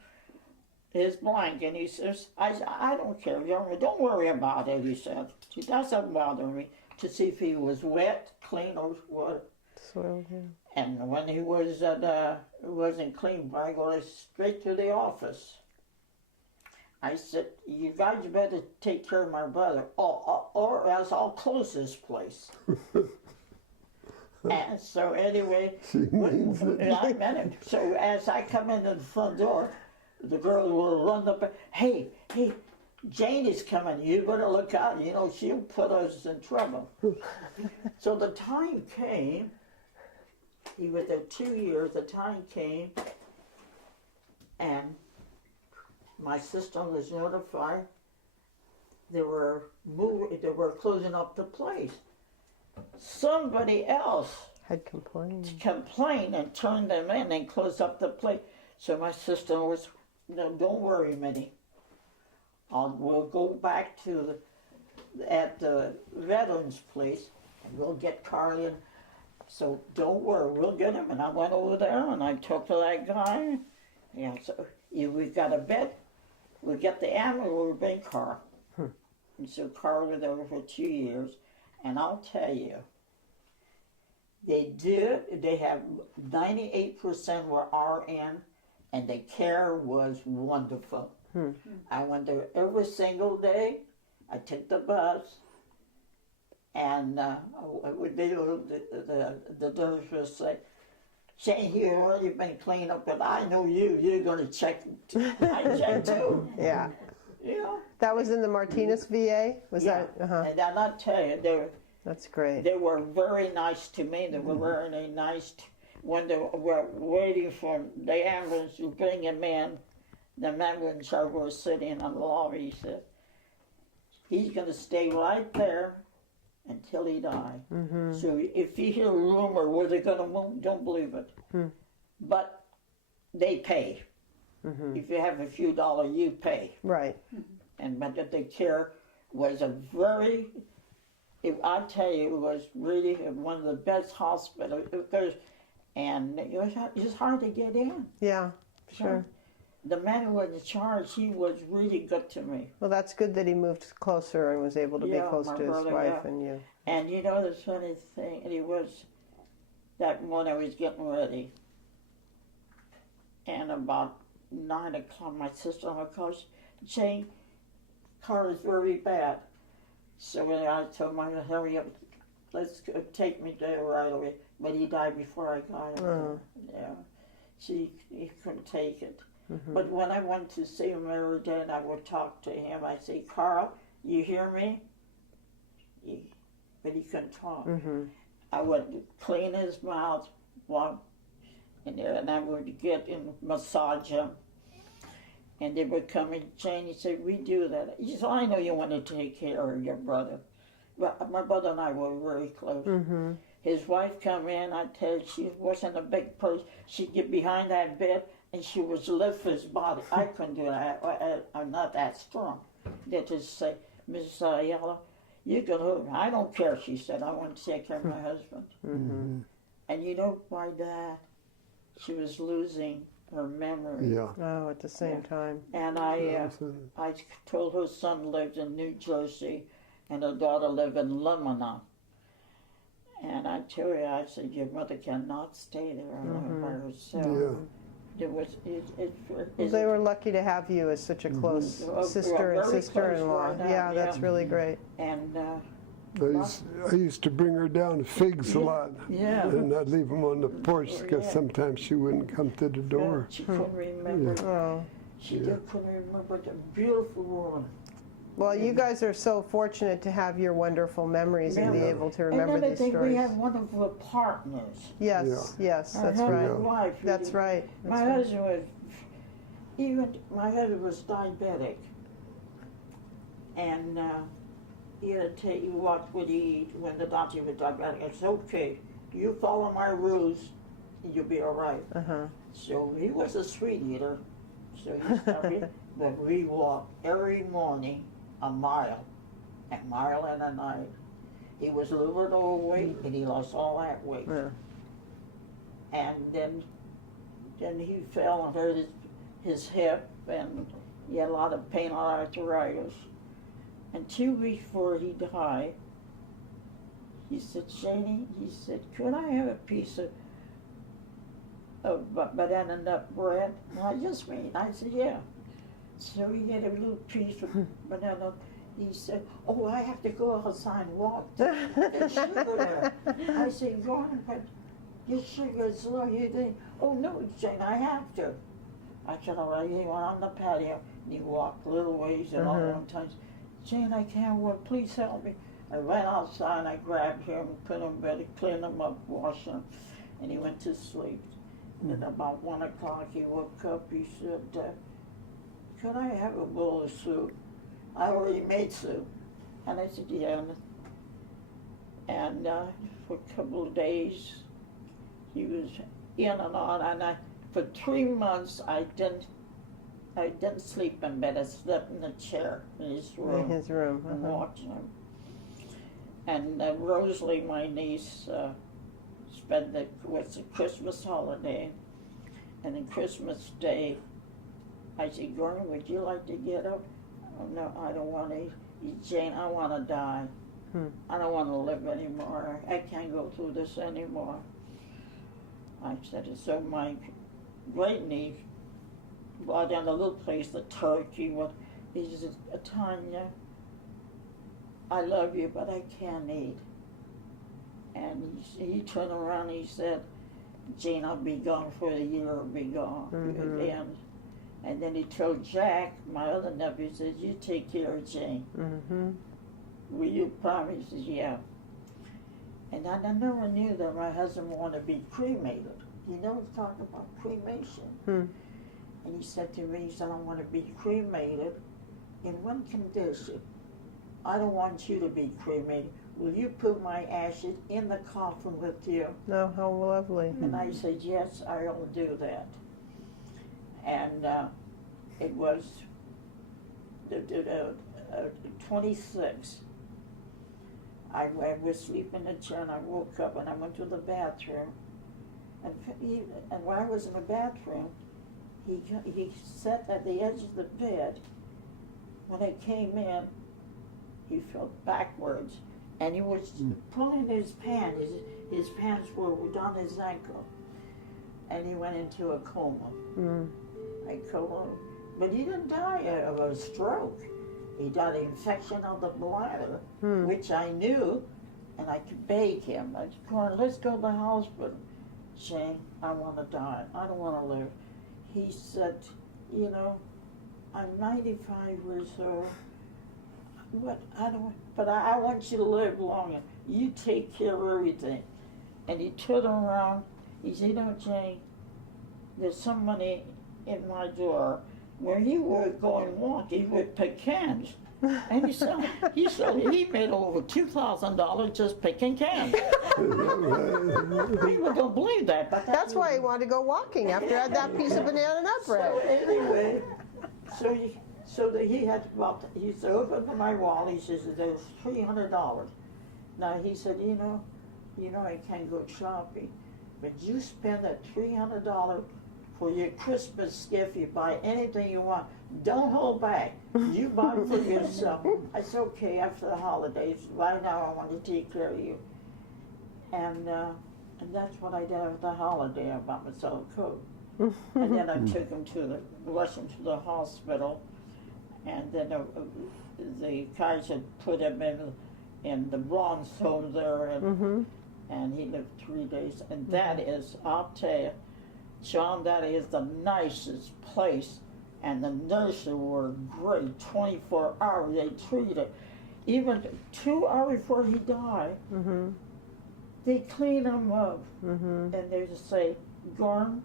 his blanket, and he says, I don't care, don't worry about it, he said. It doesn't bother me to see if he was wet, clean, or what. Soil, yeah. And when he was wasn't clean, I go straight to the office. I said, you guys better take care of my brother, or else I'll close this place. And so anyway, She means it. I meant it. So as I come into the front door, the girl will run up, hey, Jane is coming, you better look out, she'll put us in trouble. So the time came, he was there 2 years, the time came, and my sister was notified they were closing up the place. Somebody else Had complained. complained and turned them in and closed up the place. So my sister was, no, don't worry, Minnie. We'll go back to at the veterans place, and we'll get Carly. And so don't worry, we'll get him. And I went over there and I talked to that guy. Yeah, so we've got a bed. We'll get the ambulance. We'll bring Carl. And so Carl was there for 2 years, and I'll tell you, they have 98% were RN, and the care was wonderful. I went there every single day. I took the bus, and the nurse would say, Shane, you've already been cleaned up, but I know you're going to check. I check too. Yeah. You know? That was in the Martinez VA? Was that? And I'll tell you, That's great. they were very nice to me. They were very nice. When they were waiting for the ambulance to bring him in, the man in charge was sitting in the lobby. He said, he's going to stay right there until he dies. So if you hear a rumor where they're going to move, don't believe it. But they pay. If you have a few dollars, you pay. Right. But the care was I tell you, it was really one of the best hospitals. And it was hard to get in. Yeah, sure. The man who was in charge, he was really good to me. Well, that's good that he moved closer and was able to be close my to his brother, wife and you. And the funny thing, it was that morning I was getting ready. And about 9 o'clock, my sister called, Jane, car is very bad. So I told my mother, hurry up, let's go, take me there right away. But he died before I got him. Yeah, he couldn't take it. But when I went to see him every day and I would talk to him, I'd say, Carl, you hear me? But he couldn't talk. I would clean his mouth, and I would get and massage him. And they would come and Jane, he said, we do that. He said, I know you want to take care of your brother. But my brother and I were very close. His wife come in, I tell you, she wasn't a big person. She'd get behind that bed and she would lift his body. I couldn't do that. I'm not that strong. They just say, Mrs. Ayala, you can hold me. I don't care, she said. I want to take care of my husband. And you know, by that, she was losing her memory. Yeah. Oh, at the same time. And I told her son lived in New Jersey, and her daughter lived in Lebanon. And I tell you, I said, your mother cannot stay there alone by herself. Yeah. It was, They were lucky to have you as such a close sister and very sister-in-law. close right now, Yeah, that's really great. And I used to bring her down to figs a lot. yeah. And I'd leave them on the porch because sometimes she wouldn't come to the door. She couldn't remember. Oh. She just couldn't remember the beautiful woman. Well, you guys are so fortunate to have your wonderful memories and be able to remember Another these thing, stories. we have wonderful partners. Yes, yes, that's Her right. wife, That's right. My That's right. husband was, my husband was diabetic. And he had to tell you what would he eat when the doctor was diabetic. I said, okay, you follow my rules, you'll be all right. Uh-huh. So he was a sweet eater. So he started, but we walked every morning a mile and a night. He was a little bit overweight and he lost all that weight. Yeah. And then he fell and hurt his hip and he had a lot of pain on arthritis. And 2 weeks before he died, he said, Janie, he said, could I have a piece of banana nut bread? And I just mean, I said, yeah. So he had a little piece of banana. He said, oh, I have to go outside and walk. There's sugar there. I said, go on, but your sugar is low. You think, oh, no, Jane, I have to. I said, all right. He went on the patio and he walked little ways and all one time. Jane, I can't walk. Please help me. I ran outside and I grabbed him, put him in bed, cleaned him up, washed him, and he went to sleep. And then about 1 o'clock he woke up. He said, could I have a bowl of soup? I already made soup. And I said, yeah. And for a couple of days, he was in and out. And for 3 months, I didn't sleep in bed. I slept in the chair in his room. In his room. And watched him. And Rosalie, my niece, spent the Christmas holiday. And then Christmas Day, I said, Gordon, would you like to get up? Oh, no, I don't want to. Jane, I want to die. I don't want to live anymore. I can't go through this anymore. I said, so my great niece brought down a little place, the turkey. He said, Tanya, I love you, but I can't eat. And he turned around and he said, Jane, I'll be gone for a year, I'll be gone. And then he told Jack, my other nephew, he said, you take care of Jane. Will you promise? He said, yeah. And I never knew that my husband wanted to be cremated. He never talked about cremation. And he said to me, he said, I want to be cremated in one condition. I don't want you to be cremated. Will you put my ashes in the coffin with you? No, how lovely. And I said, yes, I will do that. And it was the 26th. I was sleeping in the chair and I woke up and I went to the bathroom. And when I was in the bathroom, he sat at the edge of the bed. When I came in, he fell backwards and he was pulling his pants. His pants were down his ankle. And he went into a coma. A coma. But he didn't die of a stroke. He died of infection of the bladder, which I knew, and I could beg him. I said, let's go to the hospital. Shane, I want to die. I don't want to live. He said, you know, I'm 95 years old. But I want you to live longer. You take care of everything. And he turned around. He said, you know, Jane, there's some money in my drawer. Where he would go and walk, he would pick cans. And he made over $2,000 just picking cans. People don't believe that. But That's why he wanted to go walking after I had that piece of banana nut bread. So anyway, so that he had about, he said, open to my wall, he says, there's $300. Now he said, you know, I can't go shopping, but you spend that $300 for your Christmas gift. You buy anything you want. Don't hold back. You buy for yourself. I said, okay, after the holidays. Right now I want to take care of you. And that's what I did after the holiday. I bought myself a coat. And then I took him rushed him to the hospital. And then the Kaiser put him in the bronze home there, and he lived 3 days. And that is, I'll tell you, John, that is the nicest place. And the nurses were great, 24 hours. They treated. Even 2 hours before he died, they clean him up. And they just say, Gordon,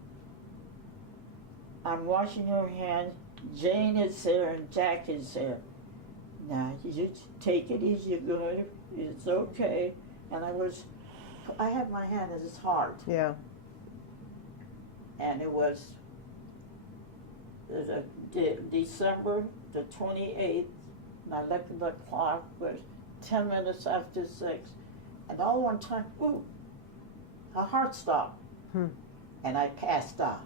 I'm washing your hands. Jane is there and Jack is there. Now, you take it easy, good. It's okay. And I had my hand in his heart. Yeah. And it was December the 28th, and I looked at the clock, it was 10 minutes after 6. And all one time, ooh, her heart stopped. And I passed out.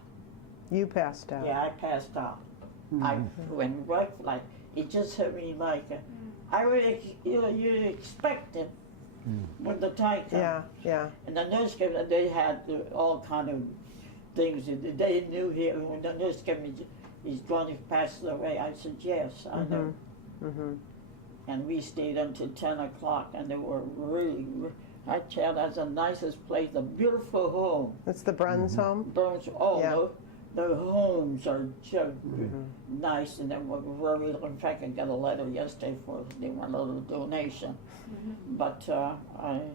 You passed out. Yeah, I passed out. I went right, like, it just hit me like, I really, you expect it when the time comes. Yeah, yeah. And the nurse came, and they had all kind of things. They knew when the nurse came, he's going to pass away. I said, yes, I know. And we stayed until 10 o'clock, and they were really, I tell you, that's the nicest place, a beautiful home. That's the Bruns home? Bruns, the homes are just nice, and they were very, in fact, I got a letter yesterday for they want a little donation. But and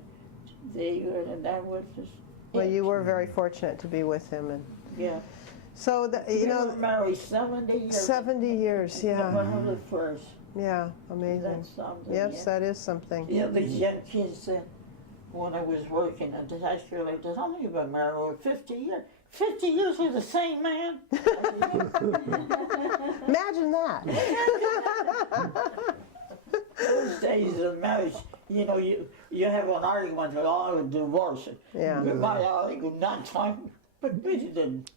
that was just. Well, you were very fortunate to be with him, and yeah. so We were married 70 years. 70 years, yeah. November 1st. Yeah, amazing. That's something. Yes, that is something. Yeah, these young kids said when I was working at the high school, I said, "How many been married over 50 years? 50 years with the same man?" Imagine that. Those days of marriage, you have an argument, I would divorce it. Yeah. Goodbye, I could not talk, but we didn't.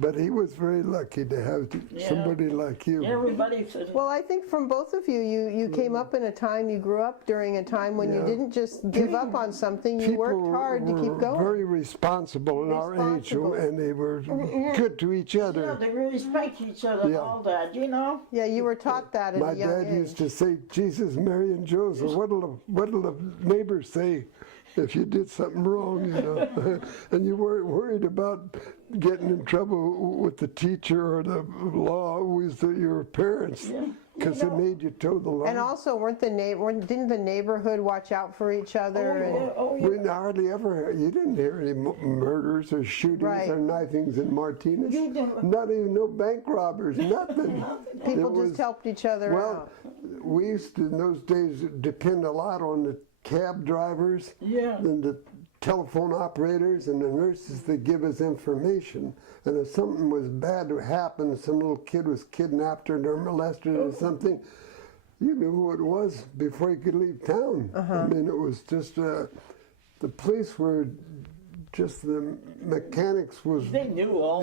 But he was very lucky to have somebody like you. Everybody said, Well, I think from both of you, you came up in a time, you grew up during a time when you didn't just give up on something, you worked hard to keep going. Very responsible in our age, and they were good to each other. they respect each other and all that, Yeah, you were taught that at My a young age. dad used to say, Jesus, Mary, and Joseph. What'll the neighbors say if you did something wrong, and you weren't worried about getting in trouble with the teacher or the law, always your parents, because they made you toe the line. And also, didn't the neighborhood watch out for each other? We hardly ever, you didn't hear any murders or shootings or knifings in Martinez. Not even no bank robbers, nothing. People just helped each other out. We used to, in those days, depend a lot on the cab drivers and the telephone operators and the nurses that give us information. And if something was bad to happen, some little kid was kidnapped or molested or something, you knew who it was before you could leave town. I mean, it was just, the police were just, the mechanics was... They knew all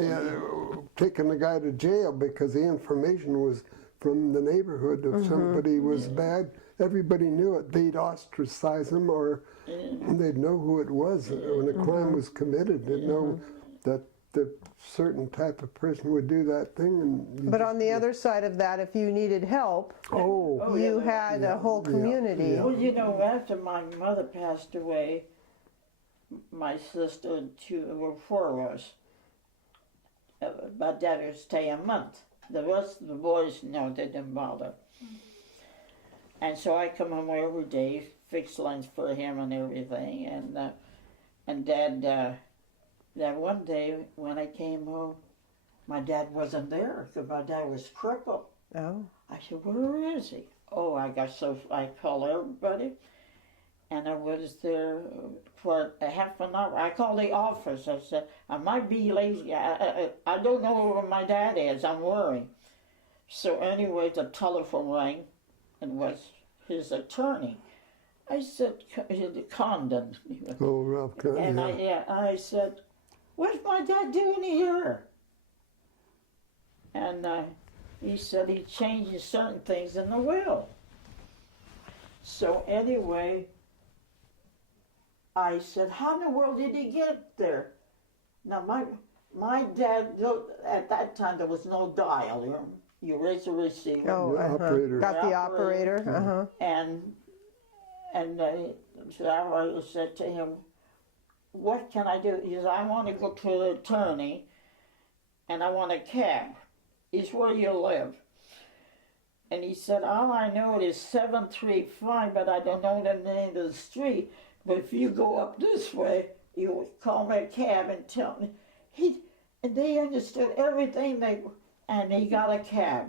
taking the guy to jail because the information was from the neighborhood. If somebody was bad, everybody knew it. They'd ostracize them, or they'd know who it was when a crime was committed. They'd know that the certain type of person would do that thing. But on the other side of that, if you needed help, you had a whole community. Well, after my mother passed away, my sister and were 4 of us. My dad would stay a month. The rest of the boys, no, they didn't bother. And so I come home every day, fix lunch for him and everything. And Dad, that one day when I came home, my dad wasn't there because my dad was crippled. Oh. I said, where is he? Oh, I called everybody. And I was there for a half an hour. I called the office. I said, I might be lazy. I don't know where my dad is. I'm worried. So anyway, the telephone rang, and was his attorney. I said, Condon. Oh, Ralph Condon. And I said, what's my dad doing here? And he said he changed certain things in the will. So anyway, I said, how in the world did he get there? Now my dad, at that time there was no dial. You raise the receiver. Oh, The operator. got the operator. And so I said to him, what can I do? He said, I want to go to the attorney and I want a cab. He's where you live. And he said, all I know is 735, but I don't know the name of the street. But if you go up this way, you call me a cab and tell me. And they understood everything, and he got a cab.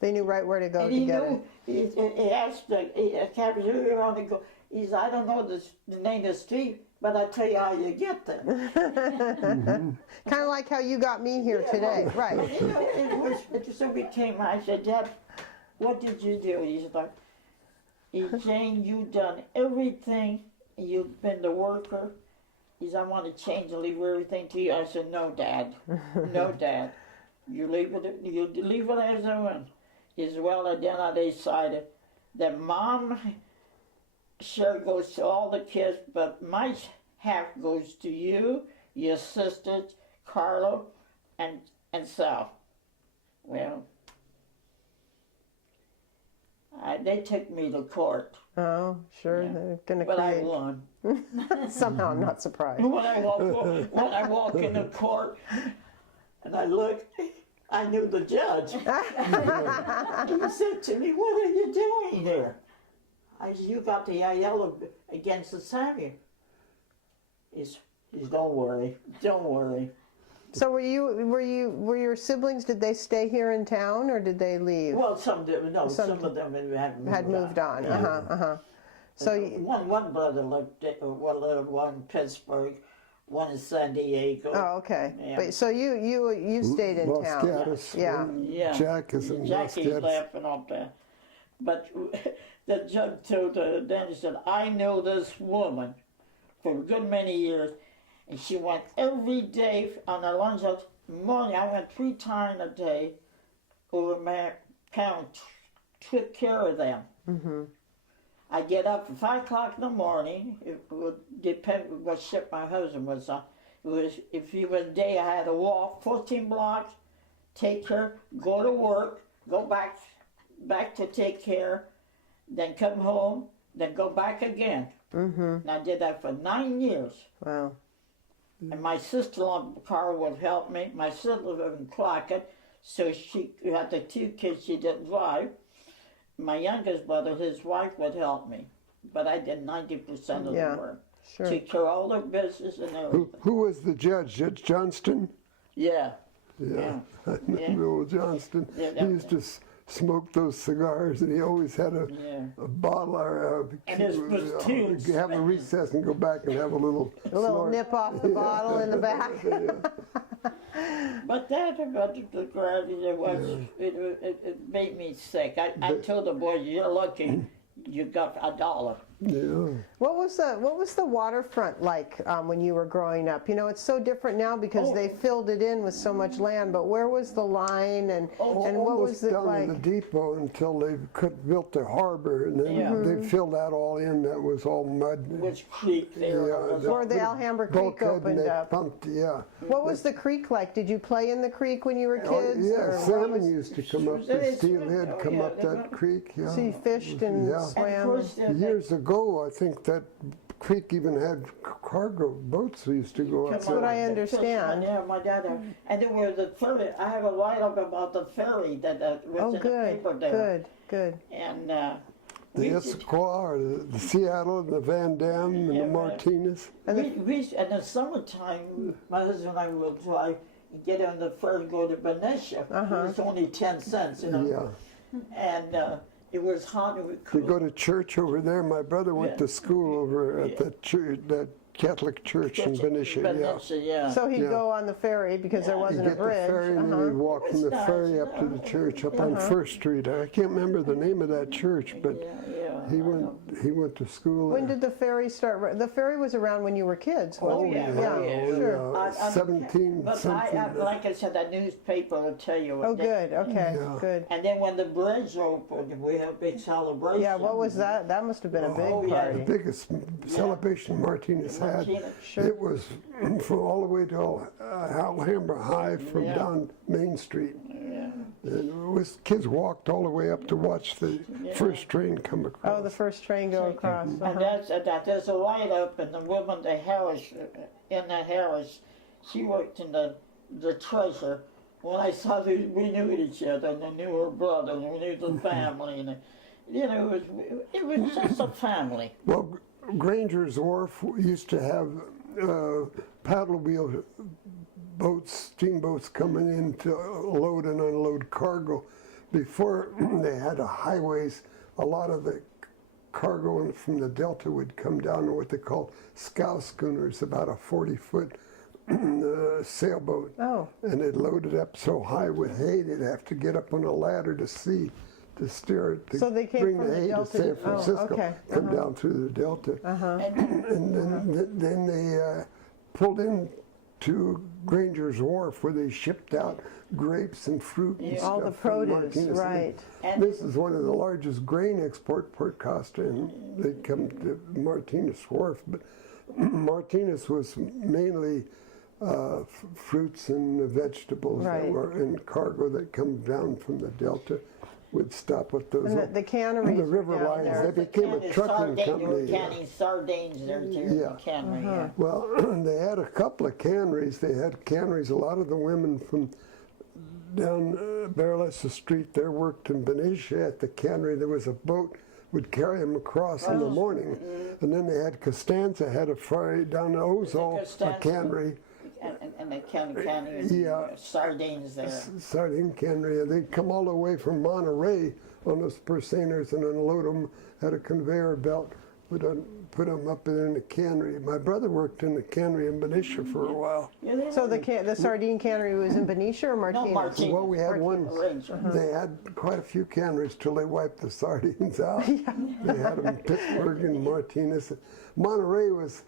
They knew right where to go And to he get knew, it. he asked the cab, where you want to go? He said, I don't know the name of the street, but I tell you how you get there. Kind of like how you got me here today, right? But, you know, it so became, I said, Dad, what did you do? He said, Jane, you've done everything. You've been the worker. He said, I want to change and leave everything to you. I said, no, Dad. No, Dad. You leave it as it went. He said, well, then I decided that Mom share goes to all the kids, but my half goes to you, your sisters, Carlo, and Sal. Well, they took me to court. Oh, sure. Yeah. They're going to But I create. won. Somehow, I'm not surprised. When I walk in the court and I look, I knew the judge. He said to me, what are you doing here? I said, you got the IL against the Samuel. He's don't worry. So were your siblings, did they stay here in town or did they leave? Well, some of them had moved on. Yeah. So one brother lived in Pittsburgh, one in San Diego. oh, okay. Yeah. But so you stayed in Los town. Gatos. Yeah. Yeah. Jack is in Los Jackie's Gatos. laughing up there. But the judge told the dentist that I know this woman for a good many years, and she went every day on her lunch morning. I went 3 times a day. Over my parents took care of them. Mm-hmm. I get up at 5 o'clock in the morning. It would depend on what ship my husband was on. If he was day, I had to walk 14 blocks, take her, go to work, go back to take care, then come home, then go back again. Mm-hmm. And I did that for 9 years. Wow. And my sister-in-law, Carl, would help me. My sister lived in Crockett, so she had the 2 kids she didn't drive. My youngest brother, his wife, would help me. But I did 90% of Yeah, the work. sure. Took care of all their business and everything. Who was the judge? Judge Johnston? Yeah. Yeah. Yeah. I know Johnston. Yeah, He used to smoke those cigars, and he always had a bottle or And his platoon have a recess and go back and have a little snort. nip off the bottle in the back. But that about the gravity, it made me sick. I told the boys, you're lucky you got $1. Yeah. What was the waterfront like when you were growing up? You know, it's so different now because they filled it in with so much land. But where was the line and what was it down like? to the depot until they built the harbor, and then they filled that all in. That was all mud. Which creek there? Where the Alhambra Creek bulkhead, opened and they up. pumped, yeah. What was the creek like? Did you play in the creek when you were Oh, kids? yeah, or what salmon was- used to come up. They The steelhead swim, come yeah, up they that went- creek. Yeah. So you fished and Yeah. swam? And of course, Years ago, I think that creek even had cargo boats that used to go up That's what I there. understand. Yeah, my dad had. And there was the ferry. I have a write-up about the ferry that was Oh, in the good, paper there. good. And The Issaquah, or the Seattle, and the Van Dam, and Yeah, the Martinez. we in the summertime, my husband and I will try and get on the ferry and go to Benicia. It's only 10 cents, you know. Yeah. And it was hot. To go to church over there. My brother went Yeah. to school over at that church, that Catholic church in Benicia. Yeah. So he'd Yeah. go on the ferry because there You wasn't get a the bridge. ferry, and then you walk from the It's ferry nice. up to the church up on First Street. I can't remember the name of that church, but He went to school. When did the ferry start? The ferry was around when you were kids, wasn't it? yeah. Sure. 17 But something. like I said, the newspaper will tell you. Oh, good. Okay, good. And then when the bridge opened, we had a big celebration. Yeah, what was that? That must have been a big The party. biggest celebration Martinez had. It was from all the way to Alhambra High from down Main Street. And it was, kids walked all the way up to watch the first train come across. Oh, the first train go across. And there's a light up, and the woman, the Harris, in the Harris, she worked in the treasure. When I saw we knew each other, and I knew her brother, and we knew the family, and it was just a family. Well, Granger's Wharf used to have paddle wheel boats, steamboats coming in to load and unload cargo. Before they had highways, a lot of the cargo from the Delta would come down in what they call scow schooners, about a 40-foot sailboat. Oh. And it loaded up so high with hay, they'd have to get up on a ladder to steer it, to So they came bring from the the hay Delta to San to- Francisco, okay. come down through the Delta. And then they pulled in to Granger's Wharf, where they shipped out grapes and fruit and All stuff. the from produce, Martinez. right. And This is one of the largest grain export port Costa, and they come to Martinez Wharf. But Martinez was mainly fruits and vegetables that Right. were in cargo that come down from the Delta. Would stop at those. And the canneries the were river down lines. there. They became a canning trucking They were company. canning sardines there too. Yeah. Cannery, Well, they had a couple of canneries. They had canneries. A lot of the women from down Barrelessa Street there worked in Benicia at the cannery. There was a boat would carry them across in the morning. And then they had Costanza, had a ferry down to Ozol, a Costanza? cannery. And they canning Yeah. sardines there. Sardine cannery. And they'd come all the way from Monterey on those persianers and unload them at a conveyor belt. Would put them up in the cannery. My brother worked in the cannery in Benicia for a while. So the sardine cannery was in Benicia or Martinez? Martinez. Well, we had one. Martinez. They had quite a few canneries till they wiped the sardines out. They had them in Pittsburgh and Martinez. Monterey was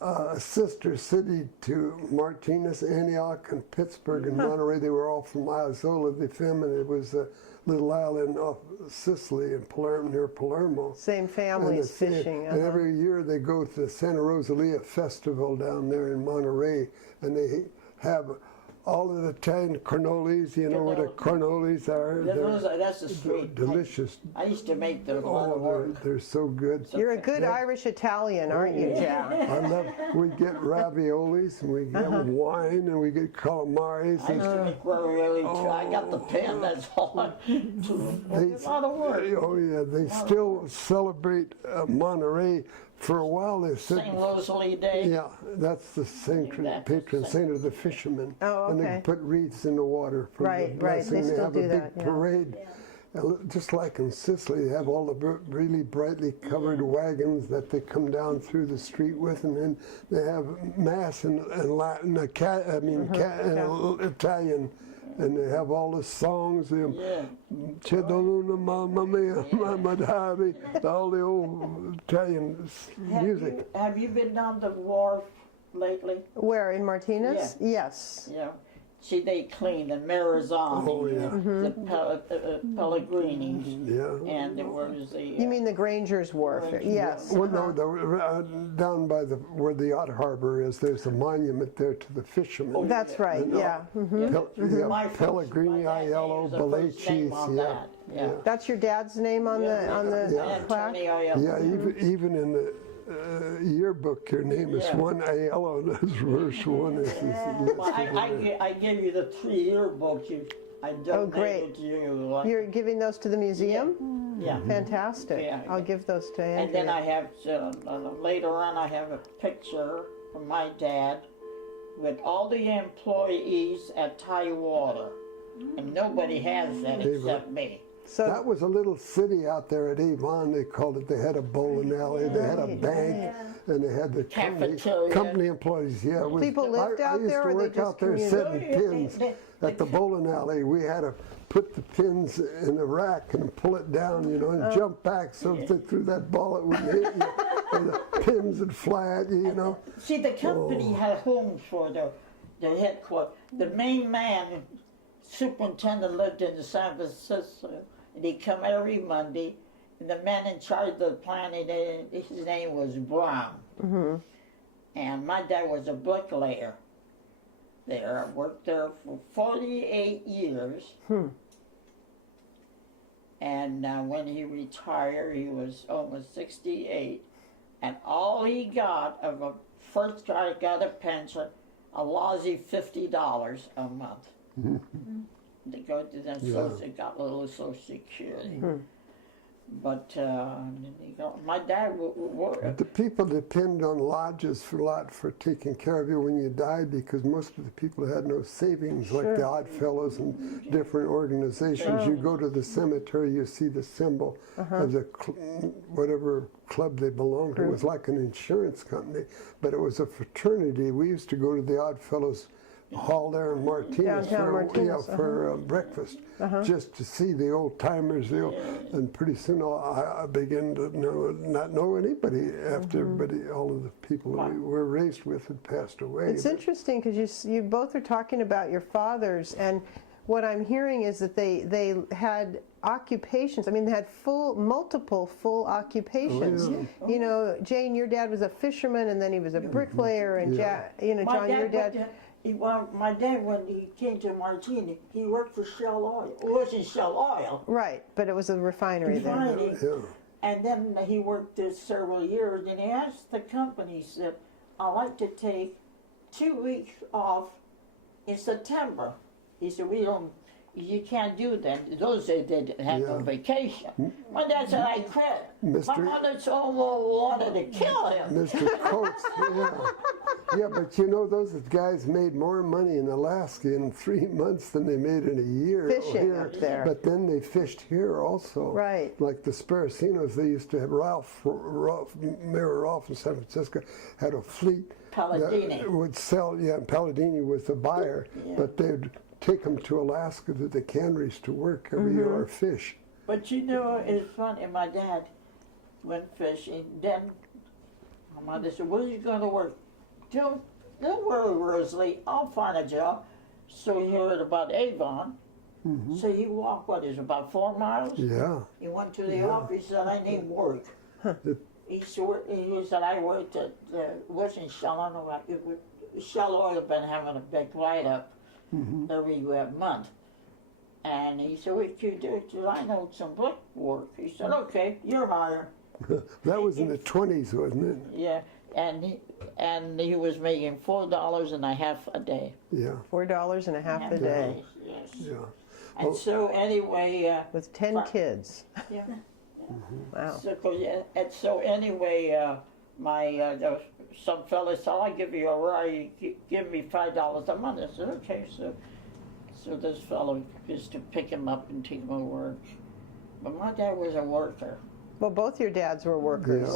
a sister city to Martinez, Antioch, and Pittsburgh and Monterey. They were all from Isola di Femmine. It was a little island off Sicily in Palermo, near Palermo. Same families fishing. And every year they go to the Santa Rosalia Festival down there in Monterey, and they have all of the Italian cannolis. You know what the cannolis are? That's the street. Delicious. I used to make those a lot of Oh, work. they're so good. You're a good Irish Italian, aren't you, Jack? I love. We get raviolis, and we get wine, and we get calamares. I used to make ravioli too. I got the pen, that's all. It's a lot of work. Oh yeah, they still celebrate Monterey. For a while, they said. St. Rosalie Day. Yeah, that's the patron saint of the fishermen. Oh, And they okay. put wreaths in the water for Right, the right. blessing. They still have do a big that, yeah. parade. Just like in Sicily, they have all the really brightly covered wagons that they come down through the street with, and then they have mass in Latin, Italian, and they have all the songs. C'è Donna Mamma Mia, Mamma Dari, all the old Italian music. Have you been down the wharf lately? Where, in Martinez? Yes. Yeah. See, they clean the Marizani, Oh, yeah. the Pellegrini, Yeah. and there was the. You mean the Granger's Wharf? Yes. Well, no, down by where the yacht harbor is, there's a monument there to the fishermen. That's right, yeah. My first- Pellegrini, my dad's Aiello, name was the first name Belleci's, on yeah. that, yeah. That's your dad's name on the plaque? Antonio Aiello. Yeah, even in the yearbook, your name is one Aiello, that's verse one. Well, I give you the 3 yearbooks. I donated great. to you. You're giving those to the museum? Yeah. Fantastic. Yeah. I'll give those to And then Andrea. I have, later on, I have a picture from my dad with all the employees at Tidewater. And nobody has that except me. So That was a little city out there at Avon. They called it. They had a bowling alley. They had a Right, bank, and they had the Cafeteria. company employees. Yeah, it was, People lived out I there, or used to they work just out there commuted? setting pins at the bowling alley. We had to put the pins in a rack and pull it down, you know, and jump back so if they threw that ball, it wouldn't hit you. And the pins would fly at you, you know. See, the company had homes for the headquarters. The main man, superintendent, lived in San Francisco, and he'd come every Monday. And the man in charge of the planning, his name was Brown. Mm-hmm. And my dad was a bricklayer there. I worked there for 48 years. And when he retired, he was almost 68. And all he got of a first guy got a pension, a lousy $50 a month. To go to them, so they got a little Social Security. But my dad worked. The people depend on lodges for a lot for taking care of you when you die, because most of the people had no savings, like the Odd Fellows and different organizations. You go to the cemetery, you see the symbol of the whatever club they belonged to. It was like an insurance company, but it was a fraternity. We used to go to the Odd Fellows hall there in Martinez Downtown Martinez, for breakfast, just to see the old timers. And pretty soon I began to not know anybody after all of the people that we were raised with had passed away. It's interesting because you both are talking about your fathers, and what I'm hearing is that they had occupations. I mean, they had multiple full occupations. You know, Jane, your dad was a fisherman, and then he was a bricklayer, and John, your dad. My dad, when he came to Martinez, he worked for Shell Oil. It wasn't Shell Oil. Right, but it was a refinery there. And then he worked there several years, and he asked the company, he said, I'd like to take 2 weeks off in September. He said, you can't do that. Those days they didn't have no vacation. My dad said, I quit. My mother wanted to kill him. Mr. Coates, yeah, but you know, those guys made more money in Alaska in 3 months than they made in a year Fishing here. up there. But then they fished here also. Right. Like the Sparacinos, they used to have Mayor Rolfe in San Francisco had a fleet Palladini. that would sell, and Palladini was the buyer, but they'd take them to Alaska to the canneries to work every year or fish. But you know, it's funny, my dad went fishing, then my mother said, where are you going to work? Don't worry, Rosalie, I'll find a job. So he heard about Avon. So he walked, about 4 miles? Yeah. He went to the office, he said, I need work. He said, I worked at, wasn't Shell, I don't know what, Shell Oil been having a big write-up every month. And he said, what you do? He said, I know some brick work. He said, okay, you're hired. That was in the 20s, wasn't it? Yeah, and he was making $4.50 a day. Yeah. $4.50 a day. Yes. Yeah. And so anyway, With 10 kids. yeah. Wow. So anyway, some fella said, I'll give you a ride, give me $5 a month. I said, okay. So this fellow used to pick him up and take him to work. But my dad was a worker. Well, both your dads were workers.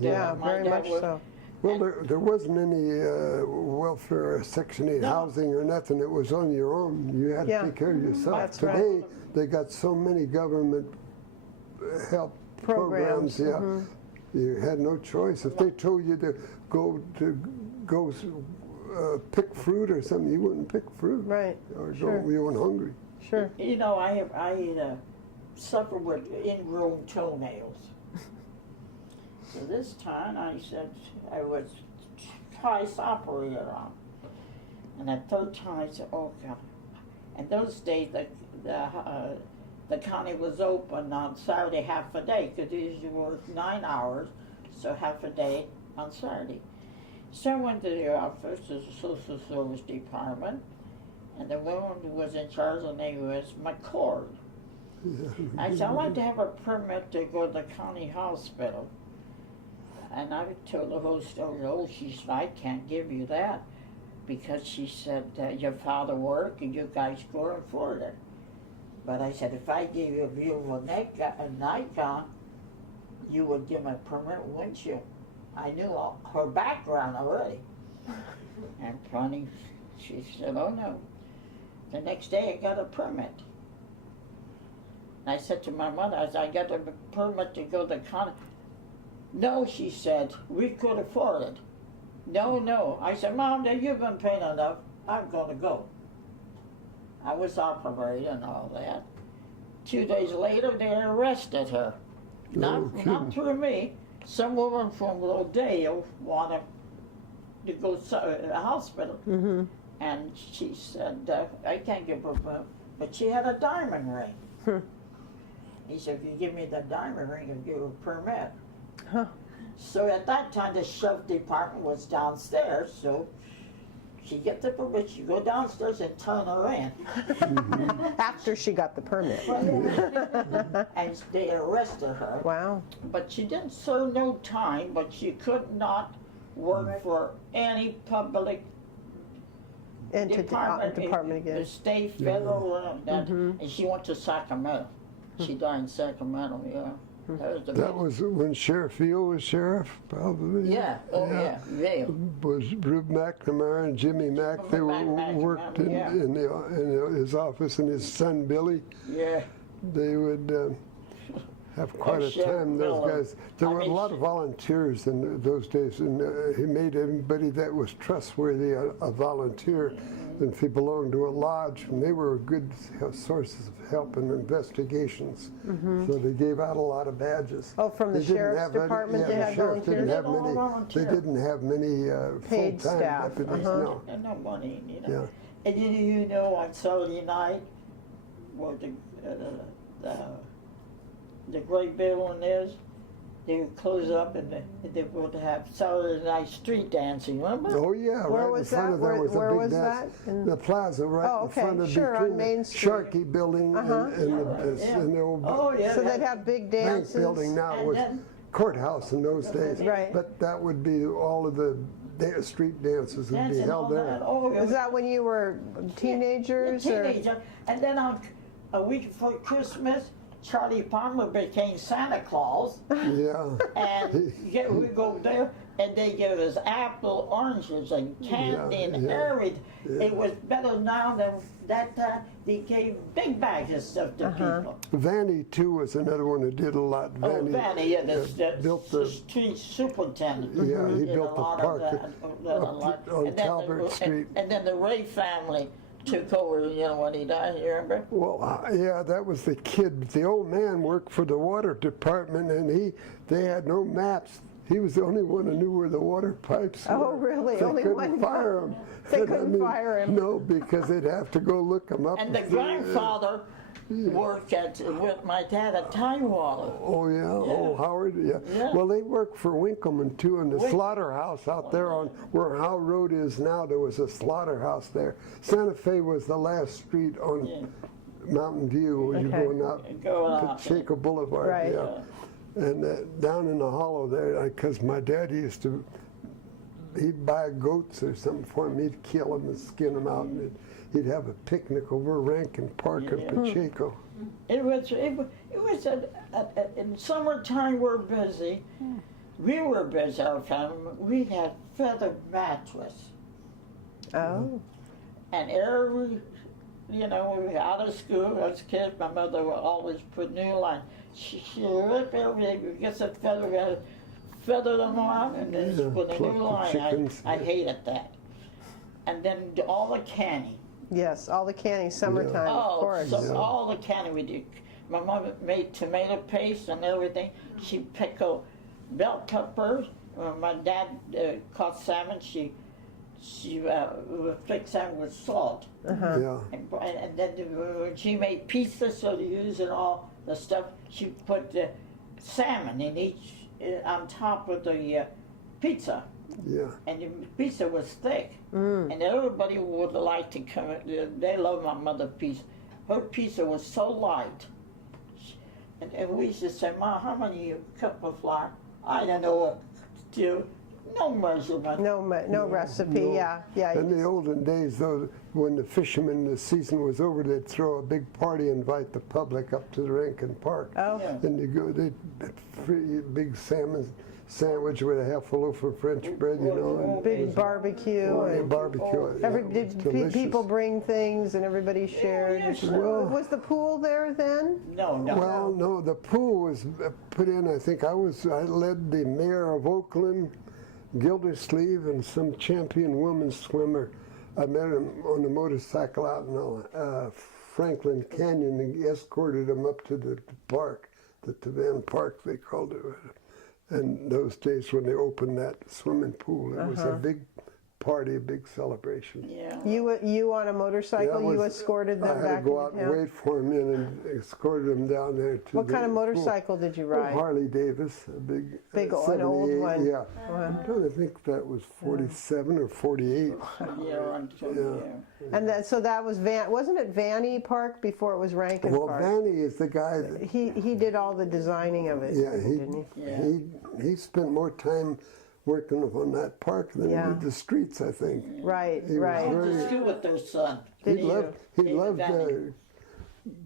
Yeah, very much so. Well, there wasn't any welfare Section 8 housing or nothing. It was on your own. You had to take care of yourself. That's Today, they got so many government help programs. You had no choice. If they told you to go pick fruit or something, you wouldn't pick fruit. Right. Or you weren't hungry. Sure. You know, I suffer with ingrown toenails. So this time I said I was twice operated on. And the third time I said, oh God. And those days the county was open on Saturday half a day, because you usually work 9 hours, so half a day on Saturday. So I went to the office of the Social Service Department, and the woman who was in charge, her name was McCord. I said, I'd like to have a permit to go to the county hospital. And I told the whole story. Oh, she said, I can't give you that, because she said, your father worked and you guys couldn't afford it. But I said, if I gave you a beautiful nightgown, you would give me a permit, wouldn't you? I knew all her background already. And funny, she said, oh no. The next day I got a permit. I said to my mother, I got a permit to go to con. No, she said, we could afford it. No, no. I said, Mom, you've been paying enough. I'm going to go. I was operated and all that. 2 days later, they arrested her. Not through me. Some woman from Rodeo wanted to go to the hospital. Mm-hmm. And she said, I can't give her a permit. But she had a diamond ring. He said, if you give me the diamond ring, I'll give you a permit. Huh. So at that time, the sheriff department was downstairs, so she get the permit, she go downstairs and turn her in. After she got the permit. And they arrested her. Wow. But she didn't serve no time, but she could not work for any public department again. the state, federal, and she went to Sacramento. She died in Sacramento, yeah. That was when Sheriff Eel was sheriff, probably. Yeah, oh yeah, Vail. Was Rube McNamara and Jimmy Mack, they worked in his office, and his son Billy. Yeah. They would have quite a time, those guys. There were a lot of volunteers in those days, and he made everybody that was trustworthy a volunteer. And if he belonged to a lodge, and they were good sources of help in investigations. So they gave out a lot of badges. Oh, from the sheriff's department, they had volunteers? They didn't have many Paid full-time staff, deputies, no. And no money, you know. Yeah. And you know, on Saturday night, where the great building is, they would close up and they would have Saturday night street dancing, remember? Oh yeah, Where right was in front that? of there was Where a big was dance. that? The plaza right in front of Sure, on between Main the Street. Sharkey building and the old So they'd have big bank dances. building now was courthouse in those days. Right. But that would be all of the street dances would be held there. Is that when you were teenagers? Teenager. And then on a week before Christmas, Charlie Palmer became Santa Claus. Yeah. And we go there, and they give us apple, oranges, and candy, and everything. Yeah. It was better now than that time. They gave big bags of stuff to people. Vanny, too, was another one who did a lot. Vanny, built the street superintendent. Yeah, he did built the park on Talbot Street. And then the Ray family took over, you know, when he died, you remember? Well, yeah, that was the kid. The old man worked for the water department, and they had no maps. He was the only one who knew where the water pipes were. Oh, really? Only one guy? Fire him. They couldn't fire him. No, because they'd have to go look him up. And the grandfather worked with my dad at Tidewater. Oh, yeah? Oh, Howard? Yeah. Well, they worked for Winkleman, too, in the slaughterhouse out there on where Howe Road is now. There was a slaughterhouse there. Santa Fe was the last street on Mountain View where you're going out Pacheco Boulevard. Right. Yeah. And down in the hollow there, because my dad he'd buy goats or something for him. He'd kill them and skin them out, and he'd have a picnic over Rankin Park in Pacheco. It was in summertime we're busy. We were busy our family. We had feather mattress. Oh. And every, you know, we were out of school as kids, my mother would always put new line. She rip everything, gets a feather, feather them out, and then she put a new line. I hated that. And then all the canning. Yes, all the canning, summertime, of course. All the canning we did. My mother made tomato paste and everything. She pickled bell peppers. My dad caught salmon. She fixed salmon with salt. Yeah. And then when she made pizza, so to use and all the stuff, she put the salmon in each on top of the pizza. Yeah. And the pizza was thick. And everybody would like to come. They love my mother's pizza. Her pizza was so light. And we used to say, Mom, how many cup of flour? I don't know what to do. No measurement. No recipe. No. Yeah, yeah. In the olden days, though, when the fishermen, the season was over, they'd throw a big party, invite the public up to the Rankin Park. Oh. Yeah. And they'd free big salmon sandwich with a half a loaf of French bread, you know. Big barbecue. And And barbecue. did delicious. people bring things and everybody shared? yes, sure. Was the pool there then? No, no. Well, no, the pool was put in, I think I led the mayor of Oakland, Gildersleeve, and some champion woman swimmer. I met him on a motorcycle out in Franklin Canyon and escorted him up to the park, the Tavan Park they called it. And those days when they opened that swimming pool, it was a big party, a big celebration. Yeah. You on a motorcycle? Yeah, you escorted them I back had to go into out and town? wait for him in and escorted him down there to What the kind of pool. motorcycle did you ride? Harley Davis, a big Big an old 78, one. Yeah, I'm trying to think that was 47 or 48. And so that was wasn't it Vanny Park before it was Rankin Well, Park? Vanny is the guy that, He did all the designing of it, yeah, didn't he? he spent more time working on that park than Yeah. he did the streets, I think. Right, He was right. I went very- to school with their son. He Did you? loved, he David loved, Vanny.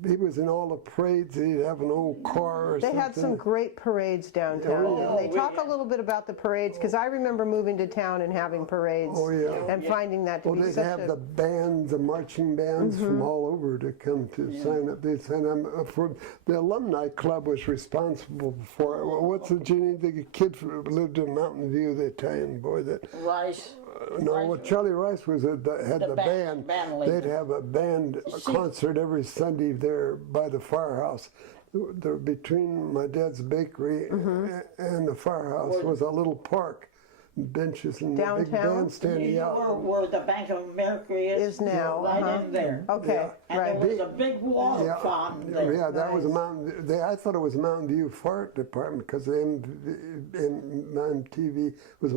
he was in all the parades, he'd have an old car or They something. had some great parades downtown. Oh, yeah. Didn't they talk a little bit about the parades, because I remember moving to town and having parades Oh, yeah. and finding that to Well, be they'd such have a... the bands, the marching bands from all over to come to sign up. They'd sign up for the alumni club was responsible for it. Well, what's the Ginny, the kid who lived in Mountain View, the Italian boy that Rice. no, well, Charlie Rice was had The the band- band. band leader. They'd have a band concert every Sunday there by the firehouse. Between my dad's bakery and the firehouse was a little park, benches and a big Downtown? bandstand. Yeah. Where the Bank of America Is now, right in there. Okay, Yeah. And right. there was a big water fountain there. Yeah, that was a Nice. I thought it was Mountain View Fire Department because MTV was